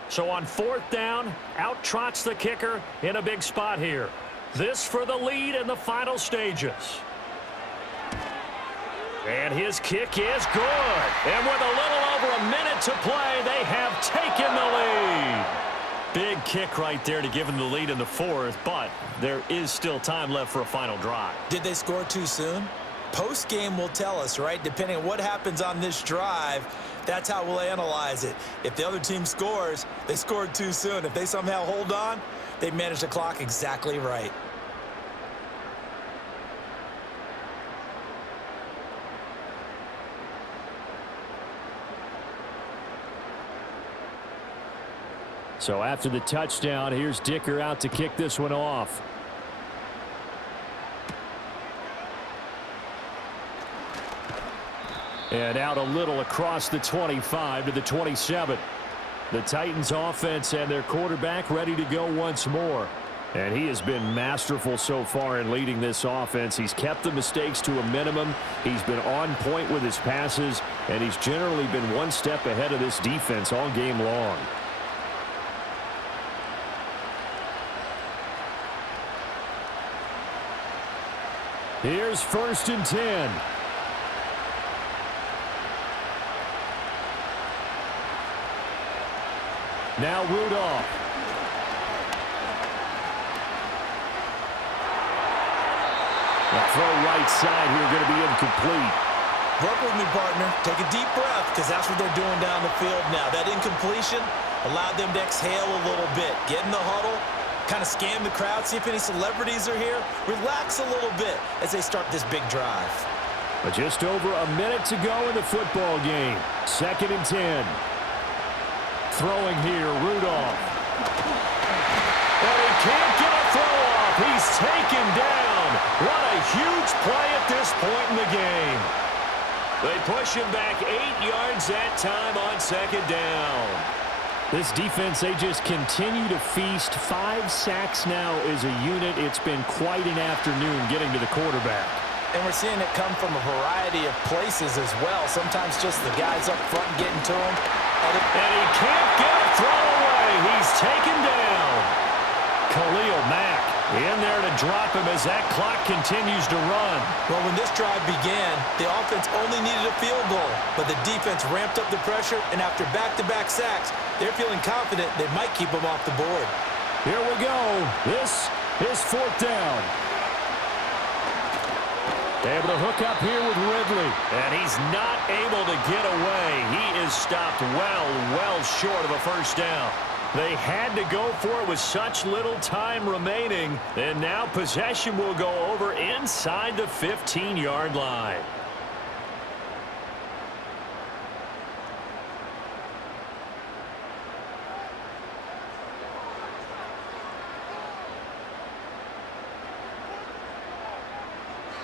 So on 4th down, out trots the kicker in a big spot here. This for the lead in the final stages. And his kick is good. And with a little over a minute to play, they have taken the lead. Big kick right there to give them the lead in the fourth, but there is still time left for a final drive. Did they score too soon? Post-game will tell us, right? Depending on what happens on this drive, that's how we'll analyze it. If the other team scores, they scored too soon. If they somehow hold on, they managed the clock exactly right. So after the touchdown, here's Dicker out to kick this one off. And out a little across the 25 to the 27. The Titans offense and their quarterback ready to go once more. And he has been masterful so far in leading this offense. He's kept the mistakes to a minimum. He's been on point with his passes, and he's generally been one step ahead of this defense all game long. Here's 1st and 10. Now Rudolph. The throw right side here going to be incomplete. Work with me, partner. Take a deep breath, because that's what they're doing down the field now. That incompletion allowed them to exhale a little bit. Get in the huddle, kind of scan the crowd, see if any celebrities are here. Relax a little bit as they start this big drive. But just over a minute to go in the football game. 2nd and 10. Throwing here, Rudolph. And he can't get a throw off. He's taken down. What a huge play at this point in the game. They push him back 8 yards that time on 2nd down. This defense, they just continue to feast. 5 sacks now as a unit. It's been quite an afternoon getting to the quarterback. And we're seeing it come from a variety of places as well. Sometimes just the guys up front getting to him. And he can't get a throw away. He's taken down. Khalil Mack in there to drop him as that clock continues to run. Well, when this drive began, the offense only needed a field goal, but the defense ramped up the pressure, and after back-to-back sacks, they're feeling confident they might keep them off the board. Here we go. This is 4th down. Able to hook up here with Ridley. And he's not able to get away. He is stopped well short of a 1st down. They had to go for it with such little time remaining. And now possession will go over inside the 15-yard line.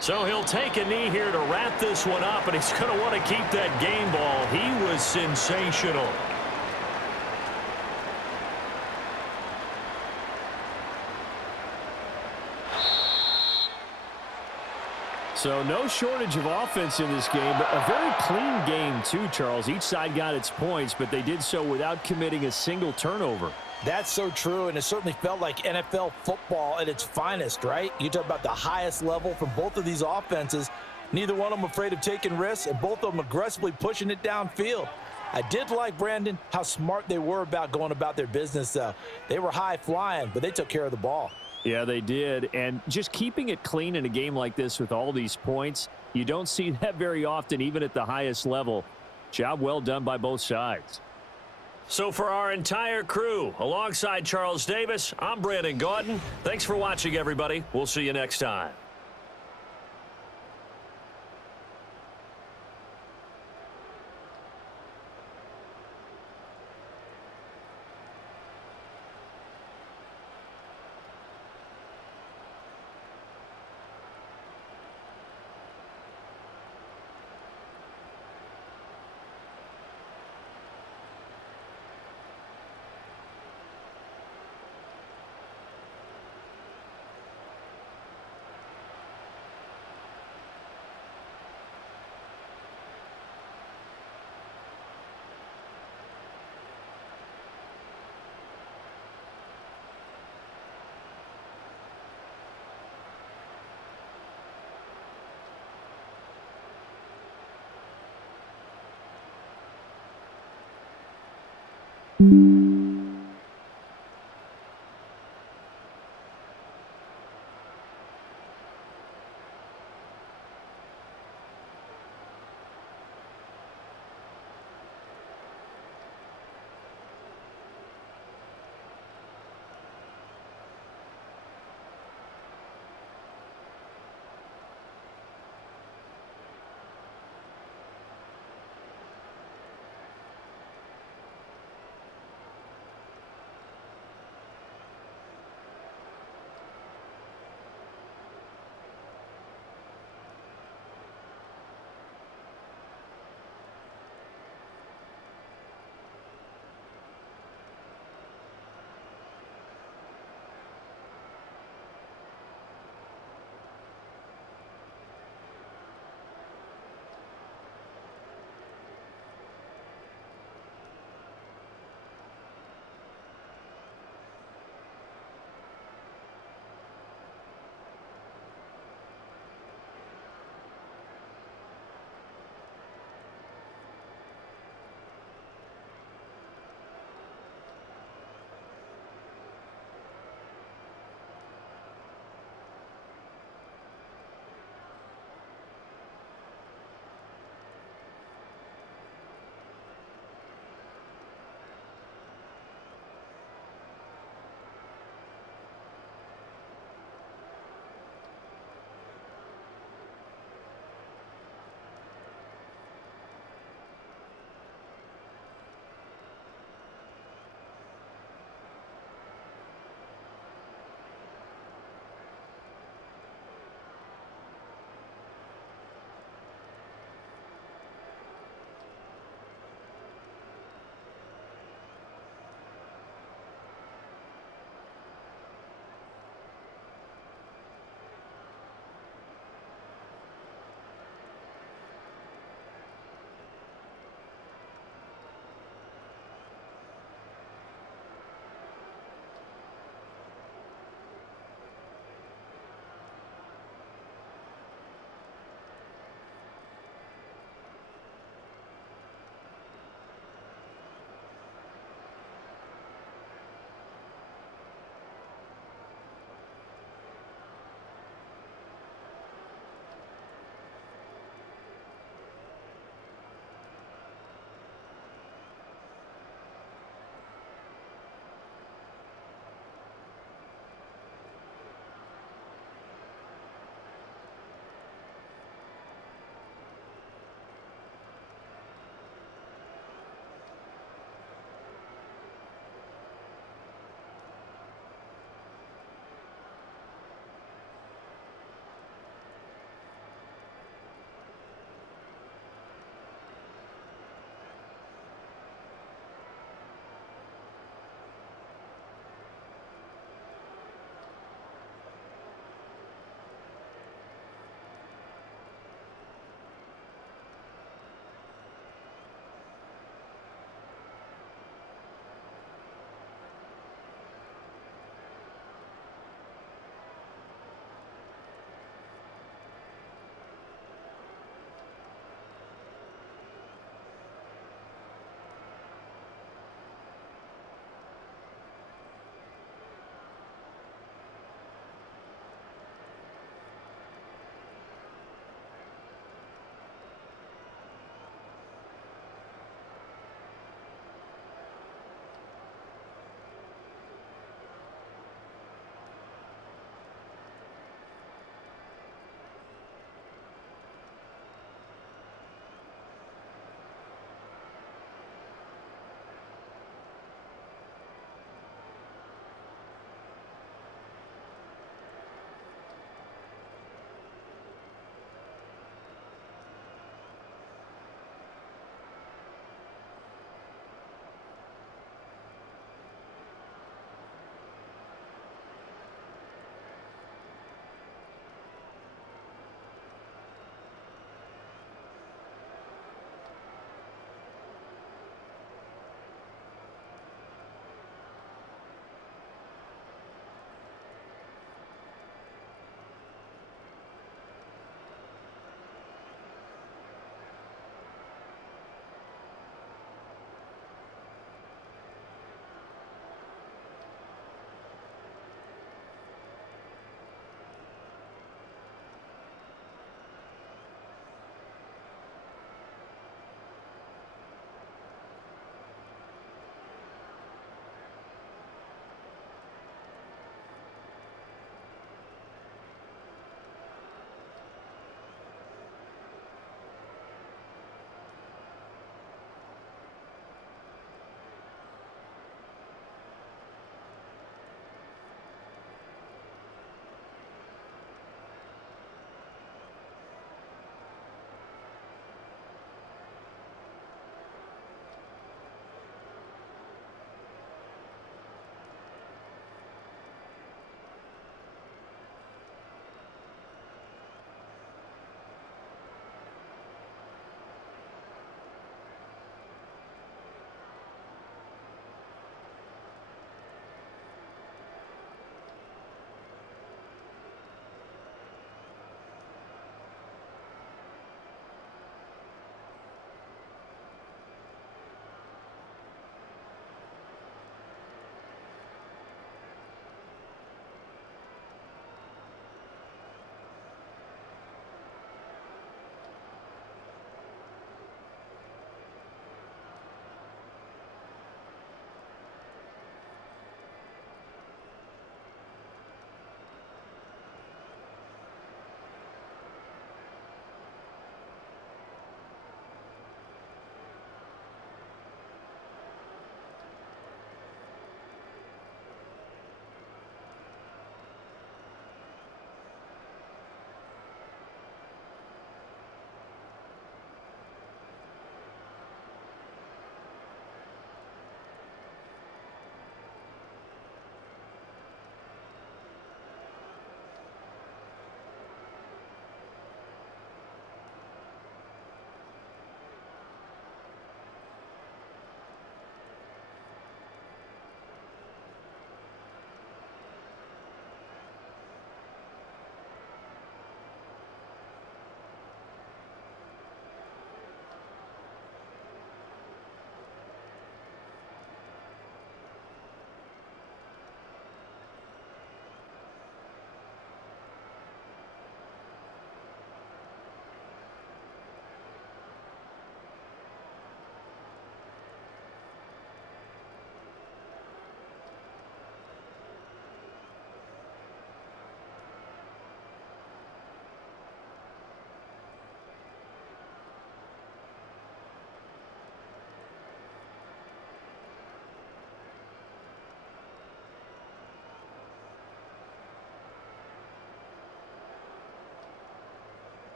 So he'll take a knee here to wrap this one up, and he's going to want to keep that game ball. He was sensational. So no shortage of offense in this game, but a very clean game too, Charles. Each side got its points, but they did so without committing a single turnover. That's so true, and it certainly felt like NFL football at its finest, right? You talk about the highest level from both of these offenses. Neither one of them afraid of taking risks, and both of them aggressively pushing it downfield. I did like, Brandon, how smart they were about going about their business, though. They were high-flying, but they took care of the ball. Yeah, they did, and just keeping it clean in a game like this with all these points, you don't see that very often, even at the highest level. Job well done by both sides. So for our entire crew, alongside Charles Davis, I'm Brandon Gaudin. Thanks for watching, everybody. We'll see you next time.